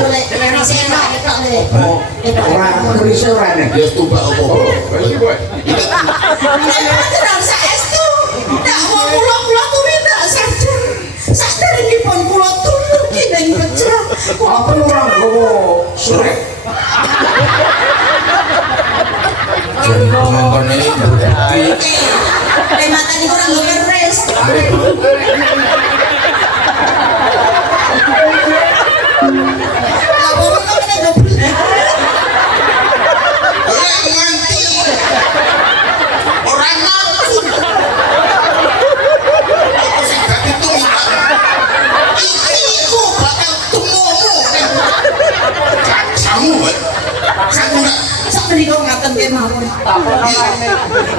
Ora kerise ora nek. Ya tumbak apa? Panjenengan saestu. Nek wong kula tumindak sadar. Saderengipun kula tumugi ning pecah. Apa ora nggowo surek. Penonton ini bukti. Nek matane ora nggo keris. Apa kok nek goblok? Oleh nganti orang ngaku. Apa sih dadi tumbak? Iku bakal tumomo. Kacamu, Pak. Kamu nak Sakmenika ngaten kemawon.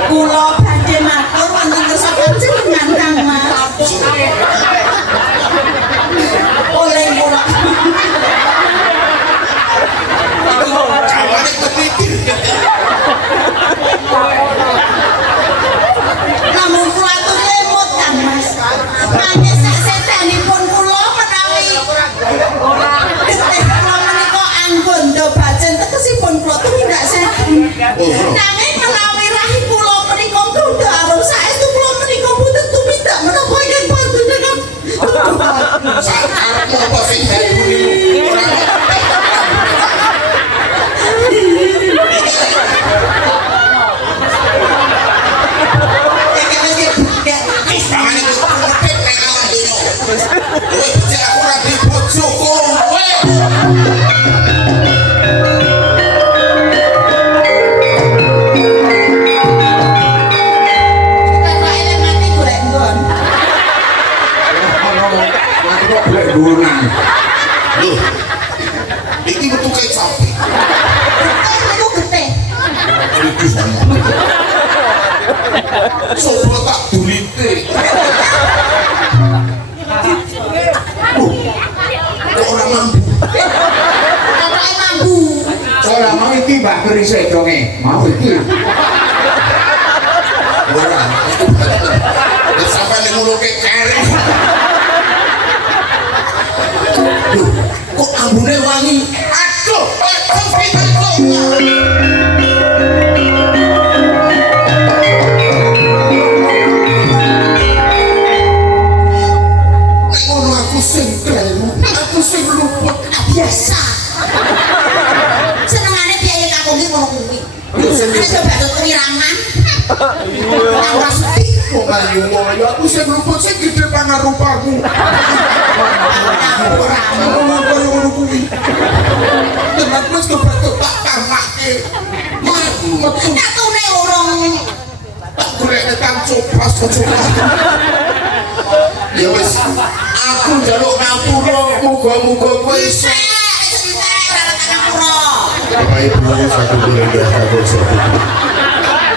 Kula badhe matur wonten kersa panjenengan Kang Mas. Oleh kula kawane kepitir. namun kula atur lemut Kang Mas. Mangke sak sedanipun kula menawi getih kula menika anggondo bacen tekesipun kula tumindak sedih. Nanging menawi rahim kula menika nggondo arum saestu kula menika boten tumindak menapa ingkang panjenengan coba tak dulite. Kok ora mampu? Bapake mambu. Ora mau iki Mbak Kerisik donge. Mau iki. Ora. Wis sampe ning nguluke kere. Duh, kok ambune wangi? Aduh, hospital kok. Aku sing klelu, aku sing luput. Biasa. Senengane biaya kakung iki ngono kuwi. Wis coba tuh wiraman. Ora suci. Kok ayu ngono aku sing luput sing gede pangarupaku. Ora ngono kuwi. Tenan wis coba tuh tak tamake. Metu Katune urung. tak golek tekan copas. Ya wis, aku njaluk ngapura, muga-muga kowe iso. Bapak Ibu satu keluarga bersatu.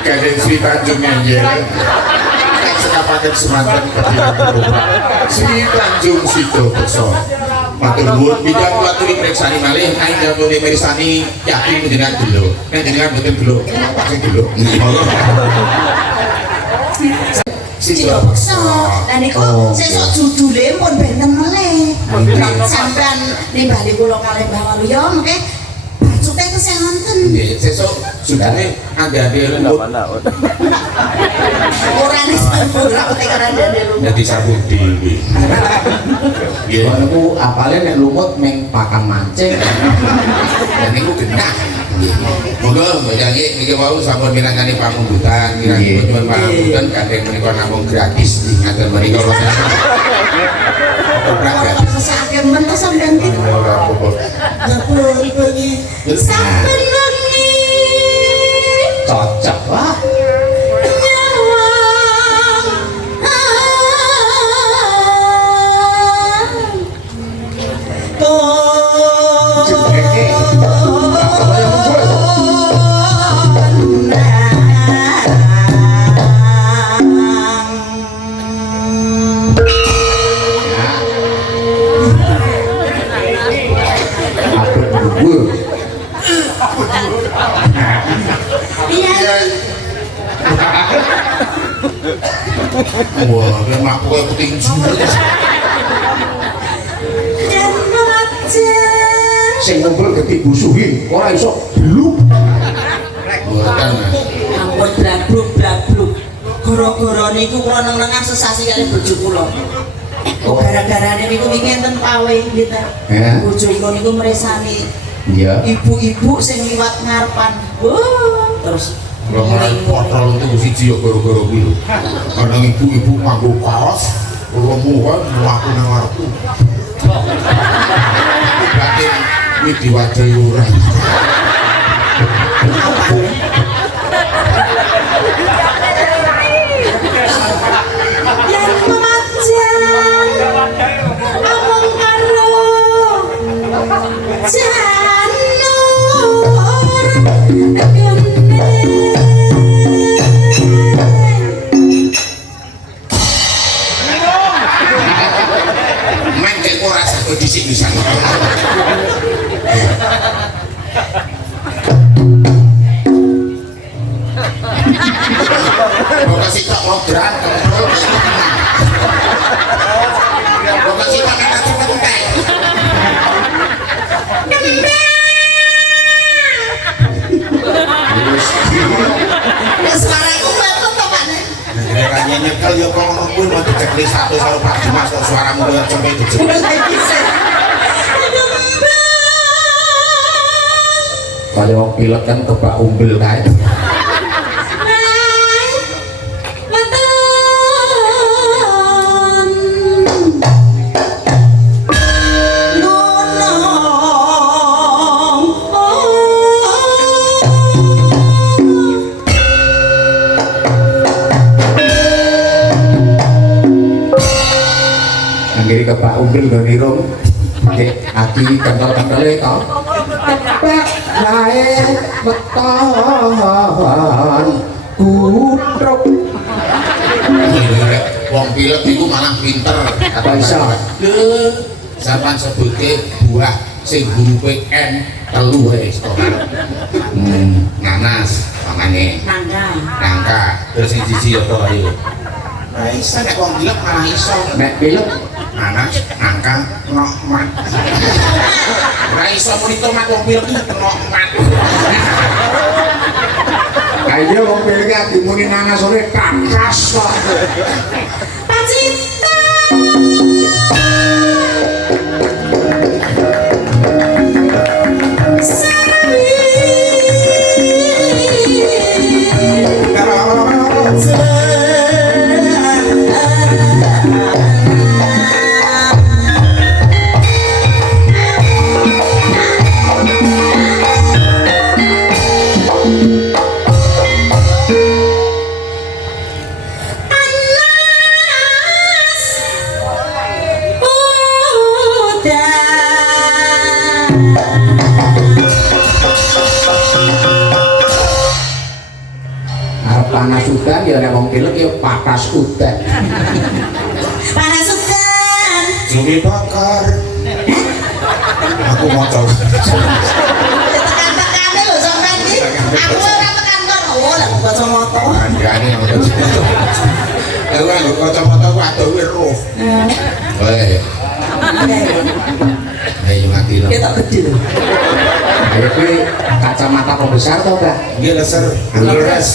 Kadang Sri Tanjung Nyanjir, kan sekapakan semantan ketika berubah. Sri Tanjung Sido Beso. Matur nuwun bidang kula turi preksani malih aing jabone mirsani yakin panjenengan delo. Nek jenengan mboten delo, pasti delo. Sido beksa. Lah niku sesuk judule pun benten meleh. Sampeyan nimbali kula kalih Mbah Waluya mengke bacute kesehatan. Nggih, sesuk sudane andane lumut Ora ora tekan ndene lu. dadi sabuk dhewe. Nggih, Niku apale nek lumut meng pakan mancing. dan niku genah. Monggo Mbak Janji niki wau sampun minangkani pamunggutan, kirang nyuwun pangapunten kadang menika namung gratis ngaten menika wonten. Ora kesake men to sampeyan iki. Ora apa-apa. Dapur bengi. Sampeyan wengi. Cocok wah. Wah, nek kowe ketinju. Sing ngumpul geti busuhi ora iso bluk. Mboten. Ampun blabluk. Gara-gara niku kula neng-nengan sesasi kali bojo kula. Gara-garane niku wingi enten pawe nggih ta. Ya. Bojo kula niku mresani Iya. ibu-ibu sing liwat ngarepan. Terus Lha mulai potol itu siji ya gara-gara kuwi lho. Kadang ibu-ibu nganggo kaos, kula muwan mlaku nang ngarepku. Berarti iki diwadahi ora. Yang memanjang among karo janur Men cek ora satu disik pisan. Kok kasih tok logran kontrol. Kok kasih tok kata sepentek. suaraku batuk to Pak. Kayaknya nyekel ya kok ngono kuwi mau dicekli satu karo Pak Dimas kok suaramu koyo cempe dijek. Kaya wong pilek kan kebak umbel kae. Anggere kebak umbel gone rom. Aki kental-kentale to. Kebak lae weton kutruk wong pilek iku malah pinter. Apa iso? Lho, sampean sebutke buah sing hurufe N telu wis to. Nanas, pamane. Nangka. Terus sing siji apa ayo? Ora iso nek wong pilek malah iso. Nek pilek Nanas, nangka, nokmat. Ora iso muni tomat wong pilek iki nokmat. ayo wong pilek dimuni nanas sore kakas kok. Pacita panas udan ya nek wong pilek ya patas udan. panas udan Jumi bakar. Aku mau coba. tekan-tekane lho sampean iki aku ora tekan kono oh lek kacamata Andane yang Ewa kacamata ku adoh weruh. Weh, ayo mati lho. kita gede lho Ayo kuwi kacamata pembesar to, Mbak? Nggih leser. Leres.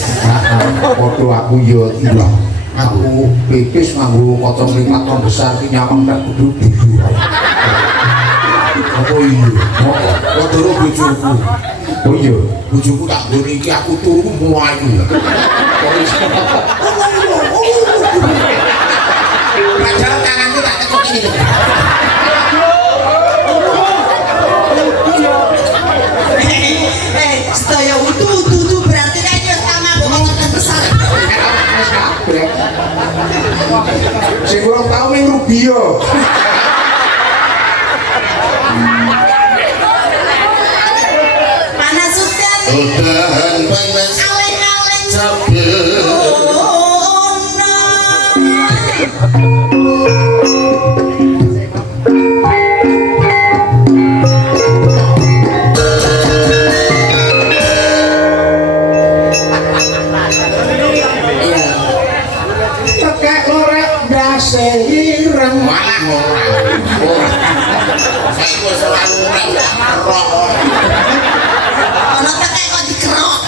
Foto aku yo iya. Aku pipis nganggo kacamata pembesar ki nyawang tak kudu dudu. Apa iya? Padha karo bojoku. Oh iya. Bojoku tak nggone iki aku turu mlayu. Padahal tanganku tak tekuk ini lho. sedaya utuh berarti kan yo sama kok besar Sing urung tau ning Rubio. panas udan Udahan panas aleng-aleng sabet. Tekek lorek ndase ireng. Malah ora. Saiki wis ora lurek roh. ana tekek kok dikerok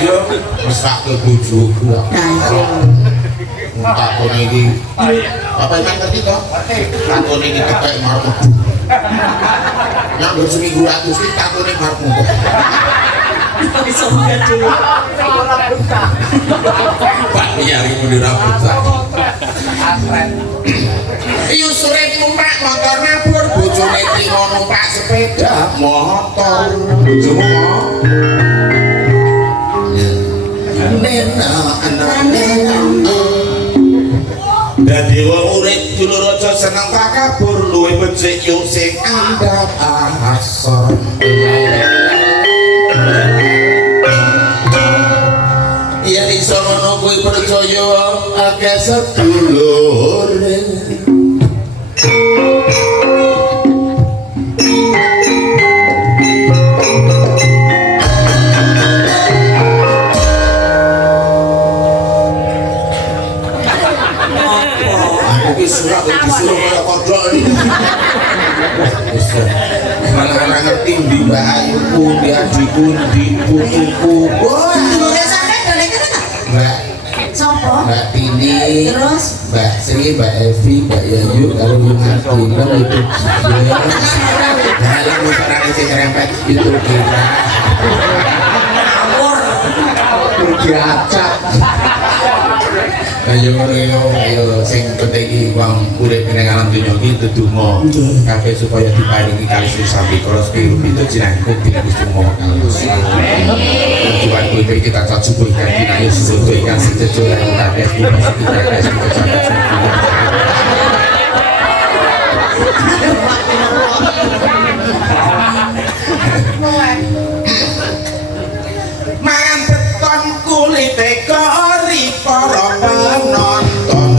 Iya, wis tak ke bojoku. Takone iki. Apa yang ngerti to? Takone iki tekek marep medu. Yang baru seminggu ratus iki takone marep medu. bisa gede Pak nyari muni rambut sak. Iyo sore numpak motor nabur bojone timo numpak sepeda motor. Bojomu mau? Nena anane dadi wong urip dulur aja seneng takabur luwih becik yo sing andhap asor. Yen iso ngono kuwi percaya akeh sedulure. Aku ki surat disuruh kaya kodhok iki. Malah ora ngerti ndi Mbak Ayuku, ndi adikku, ndi putuku. Wah, dulure sampean dole kene ta Mbak sapa Mbak Tini, terus Mbak Sri, Mbak Evi, Mbak Yayu, karo Mas Dina itu dia. Dalam musrah sing rempet itu kita. Diacak. Ayo ayo sing penting iki wong urip ning alam donya iki ndedonga kabeh supaya diparingi kali susami kalau spiru itu jenengku tidak disungo kalus. Tuhan kuwi kita cacup ikan dinayo sesuatu ikan sejejo yang kabeh kita mangan beton kulite kori para penonton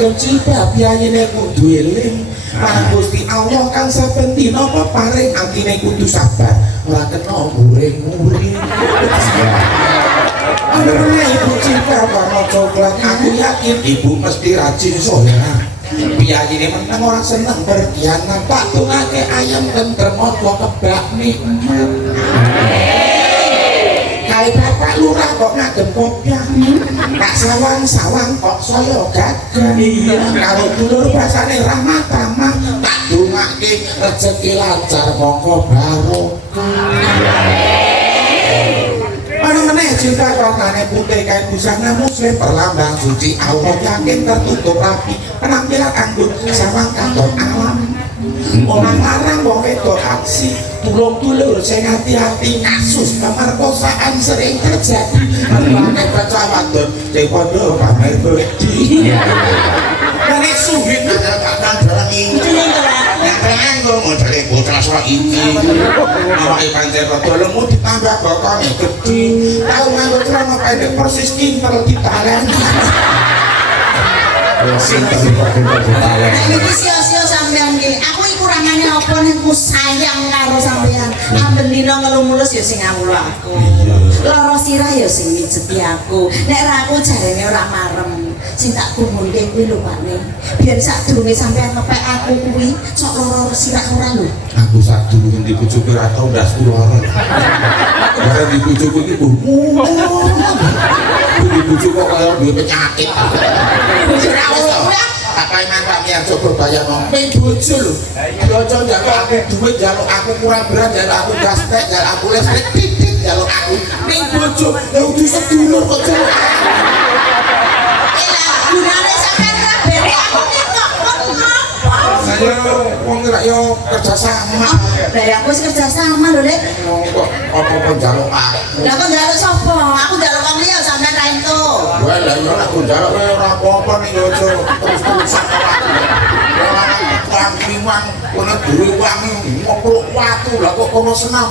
ngagem jilbab yayine kudu eling marang Gusti Allah kang saben dina peparing atine kudu sabar ora kena muring-muring. Ana ibu jilbab warna coklat aku yakin ibu mesti rajin sholat. Piyayine meneng ora seneng berkhianat tak tungake ayam tentrem apa kebak nikmat. Kae bapak lurah kok ngagem kopiah tak sawang-sawang kok saya gagah karo dulur basane ramah tamah tak dongake rezeki lancar monggo barokah. Ana meneh cinta warnane putih kae busana muslim perlambang suci Allah yakin tertutup rapi penampilan anggun sawang katon alam. Orang larang wong wedok aksi tulung dulur sing hati-hati kasus pemerkosaan sering terjadi pakai baca wadon sing padha pamer bodi nek suhit tak barang iki nek nganggo modele bocah sok iki awake pancen rada lemu ditambah bokone gedhi tau nganggo celana pendek persis kintel ditaleni Iki sia-sia sampean iki. Aku iku ramane apa nek ku sayang karo sampean. Amben dina ngelu mulus ya sing ngawul aku. Lara sirah ya sing mijeti aku. Nek ra aku jarene ora marem. Sing tak kumunke kuwi lho Pakne. Biar sadurunge sampean ngepek aku kuwi sok lara sirah ora lho. aku sadurunge di bojoku ora tau ndas lara. Ora di bojoku iki di bojoku kok kaya duwe penyakit. Ora ora. Apa yang tak niat coba bayar no bojo lho bojo njaluk aku duit njaluk aku kurang berat njaluk aku gastek njaluk aku listrik titit njaluk aku ning bojo ya udah sedulur kok njaluk Gunane sampean kabeh aku iki kok saya wong ora yo kerja sama Lah aku wis kerja sama lho, Lek. kok apa-apa njaluk aku Lah kok njaluk sapa? Aku njaluk wong liya sampean ra ento. wah lah yo aku njaluk ora apa-apa ning yo terus-terusan Wang liwang kono duwe wang ngoplok watu lah kok kono senam.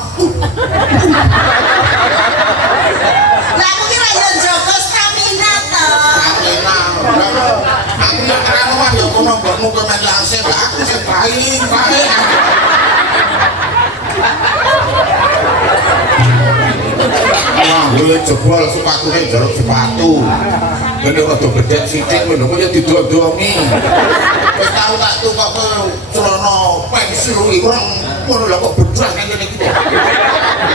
Lah aku kira yo njogo stamina to. Stamina. Aku nek ora wah yo kono mbokmu kemen langsung lah aku sing paling. Wah, gue jebol sepatunya jaluk sepatu. Ini rada bedek sithik lho, kok ya didodongi. Wis tau tak tukok ke celana pensil ireng, ngono lho kok bedrak ning kene iki.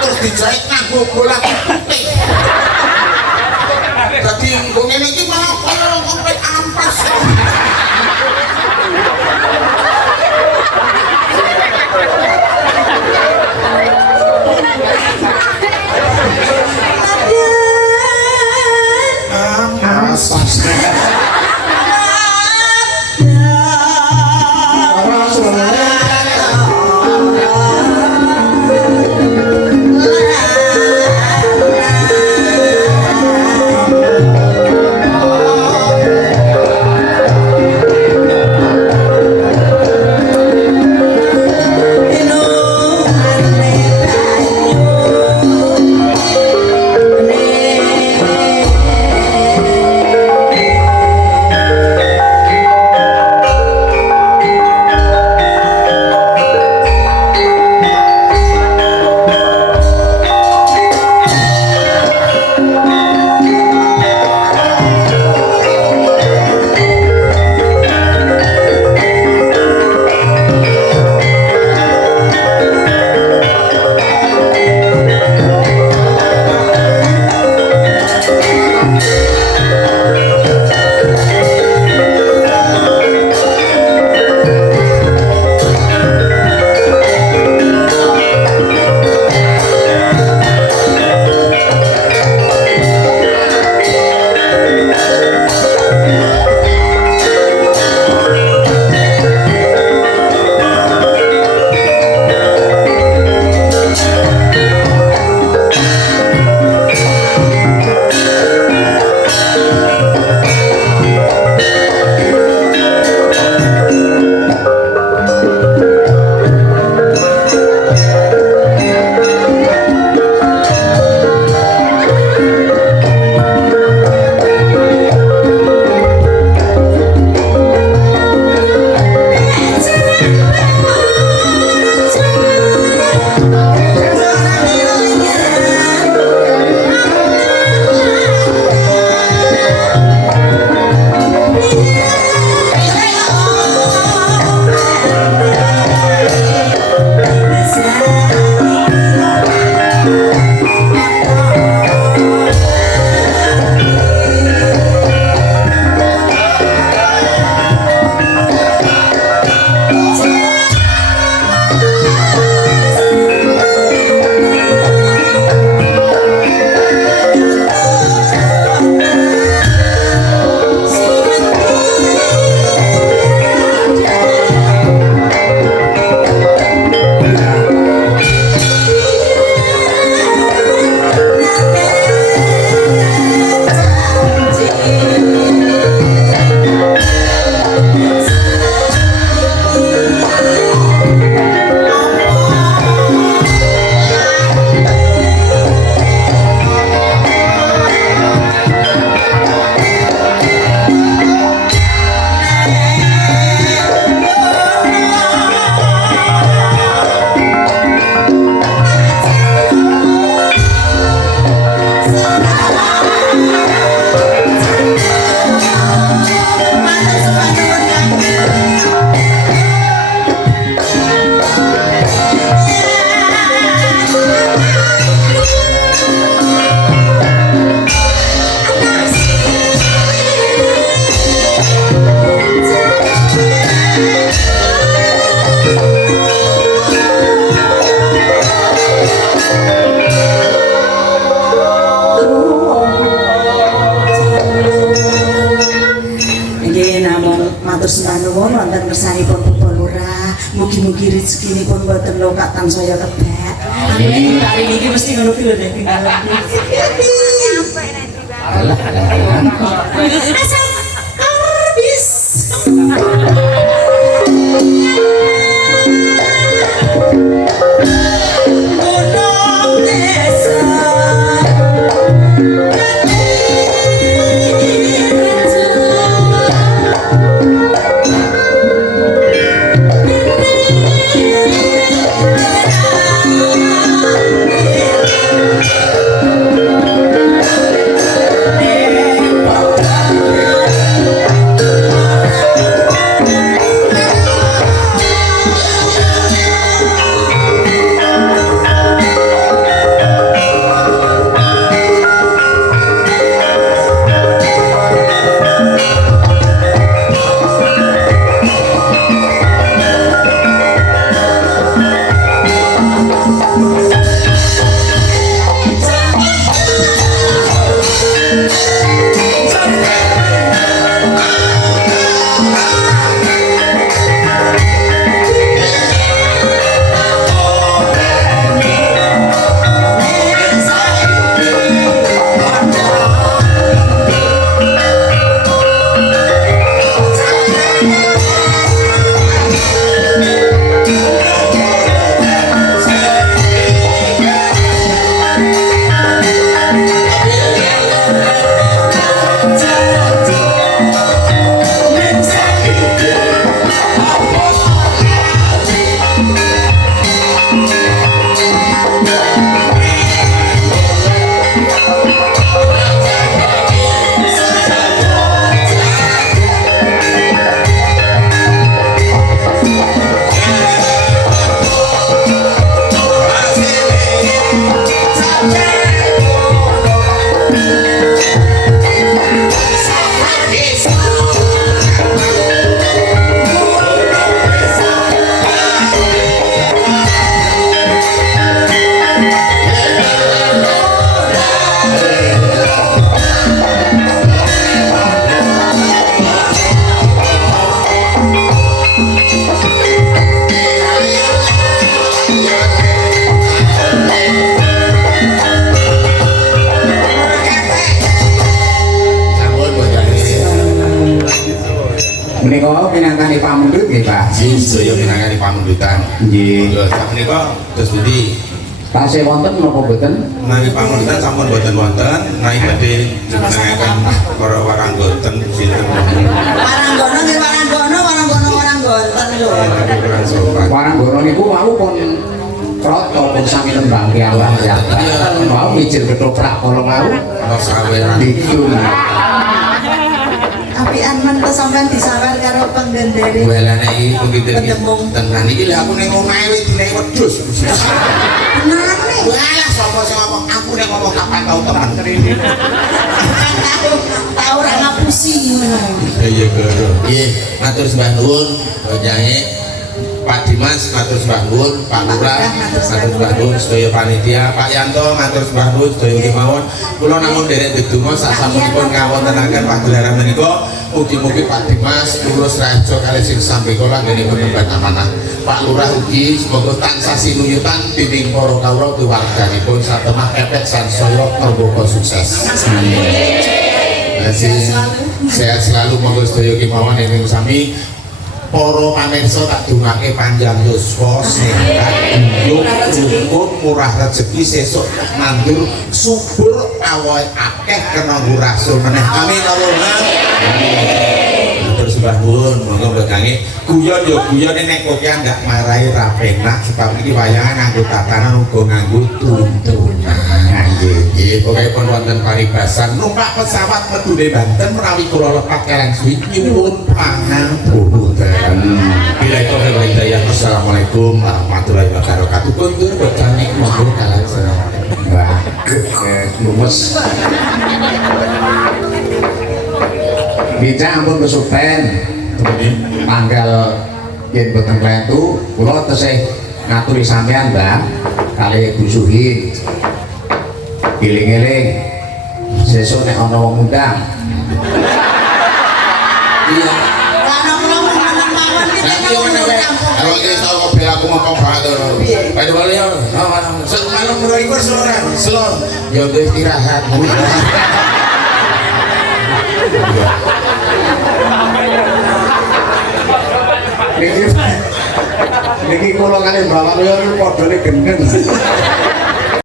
Terus dijahit nganggo bola putih. Dadi nggo ngene iki malah kaya kompet ampas. Nggih namung matur sembah nuwun wonten kersanipun Bapak Lurah. Mugi-mugi rezekinipun boten lokak tansaya kebak. Amin. Hari ini mesti ngono ki lho Dek tinggalan. Alah, Asal habis. Gunung desa. Menika pinangkani pamundhut nggih, Pak. Nggih, sedaya pinangkani pamundutan. Nggih. Lho, sak menika terus pundi? Tasih wonten menapa boten? Menawi pamundutan sampun boten wonten, menawi badhe dipunangaken para waranggonten sinten. Waranggono nggih waranggono waranggonten lho. Kurang sopan. Waranggono niku wau pun prata pun sami tembang ki Allah ya. Wau mijil ketoprak kala wau Ana saweran. didul. Apian men to sampean disawar karo penggendere. Welane iki begitu iki. Tenan iki lha aku ning omahe wis dinai wedhus. Tenane. Walah sapa sing ngomong aku nek ngomong kapan tau temen. Tahu ora ngapusi ngono. Iya goro. Nggih, matur sembah nuwun Bapak Pak Dimas, matur sembah nuwun, Pak Lurah, matur sembah nuwun, sedaya panitia, Pak Yanto, matur sembah nuwun, sedaya kemawon. Kula namung derek ndedonga sasampunipun ngawontenaken pagelaran menika, mugi-mugi Pak Dimas lurus raja kalih sing sampe kala nggenipun nembat amanah. Pak Lurah ugi semoga tansah sinuyutan dening para kawula keluarganipun satemah pepet sansaya merga sukses. Amin. Sehat selalu monggo sedaya kemawon ing sami. Para pamirsa tak dongake panjang yuswa, sehat, uyuh, rukun, murah rezeki, sesuk nandur subur, awake akeh kena ngurasul meneh. Amin Allahumma. Matur sembah nuwun, monggo bekange guyon yo guyon nek kowe ndak marahi ra penak sebab iki wayangan nganggo tatanan uga nganggo tuntunan. Nggih, pokoke pun wonten paribasan numpak pesawat medune Banten menawi kula lepat kalian suwi nyuwun pangapunten. Bila itu hidayah. Assalamualaikum warahmatullahi wabarakatuh. Kuntur bocane monggo kalian Wah, lumes. Bisa ampun kesupen tanggal yen boten klentu kula tesih ngaturi sampean Mbah kali Bu Suhin eling-eling sesuk nek ana wong undang iya Ana kula meneng mawon iki nanti nek mana wong be kampung. kalau kita tahu mobil aku mau kompak pada balik ya semalam mulai ikut slow ya udah istirahat niki kula kali bapak kula padha gendeng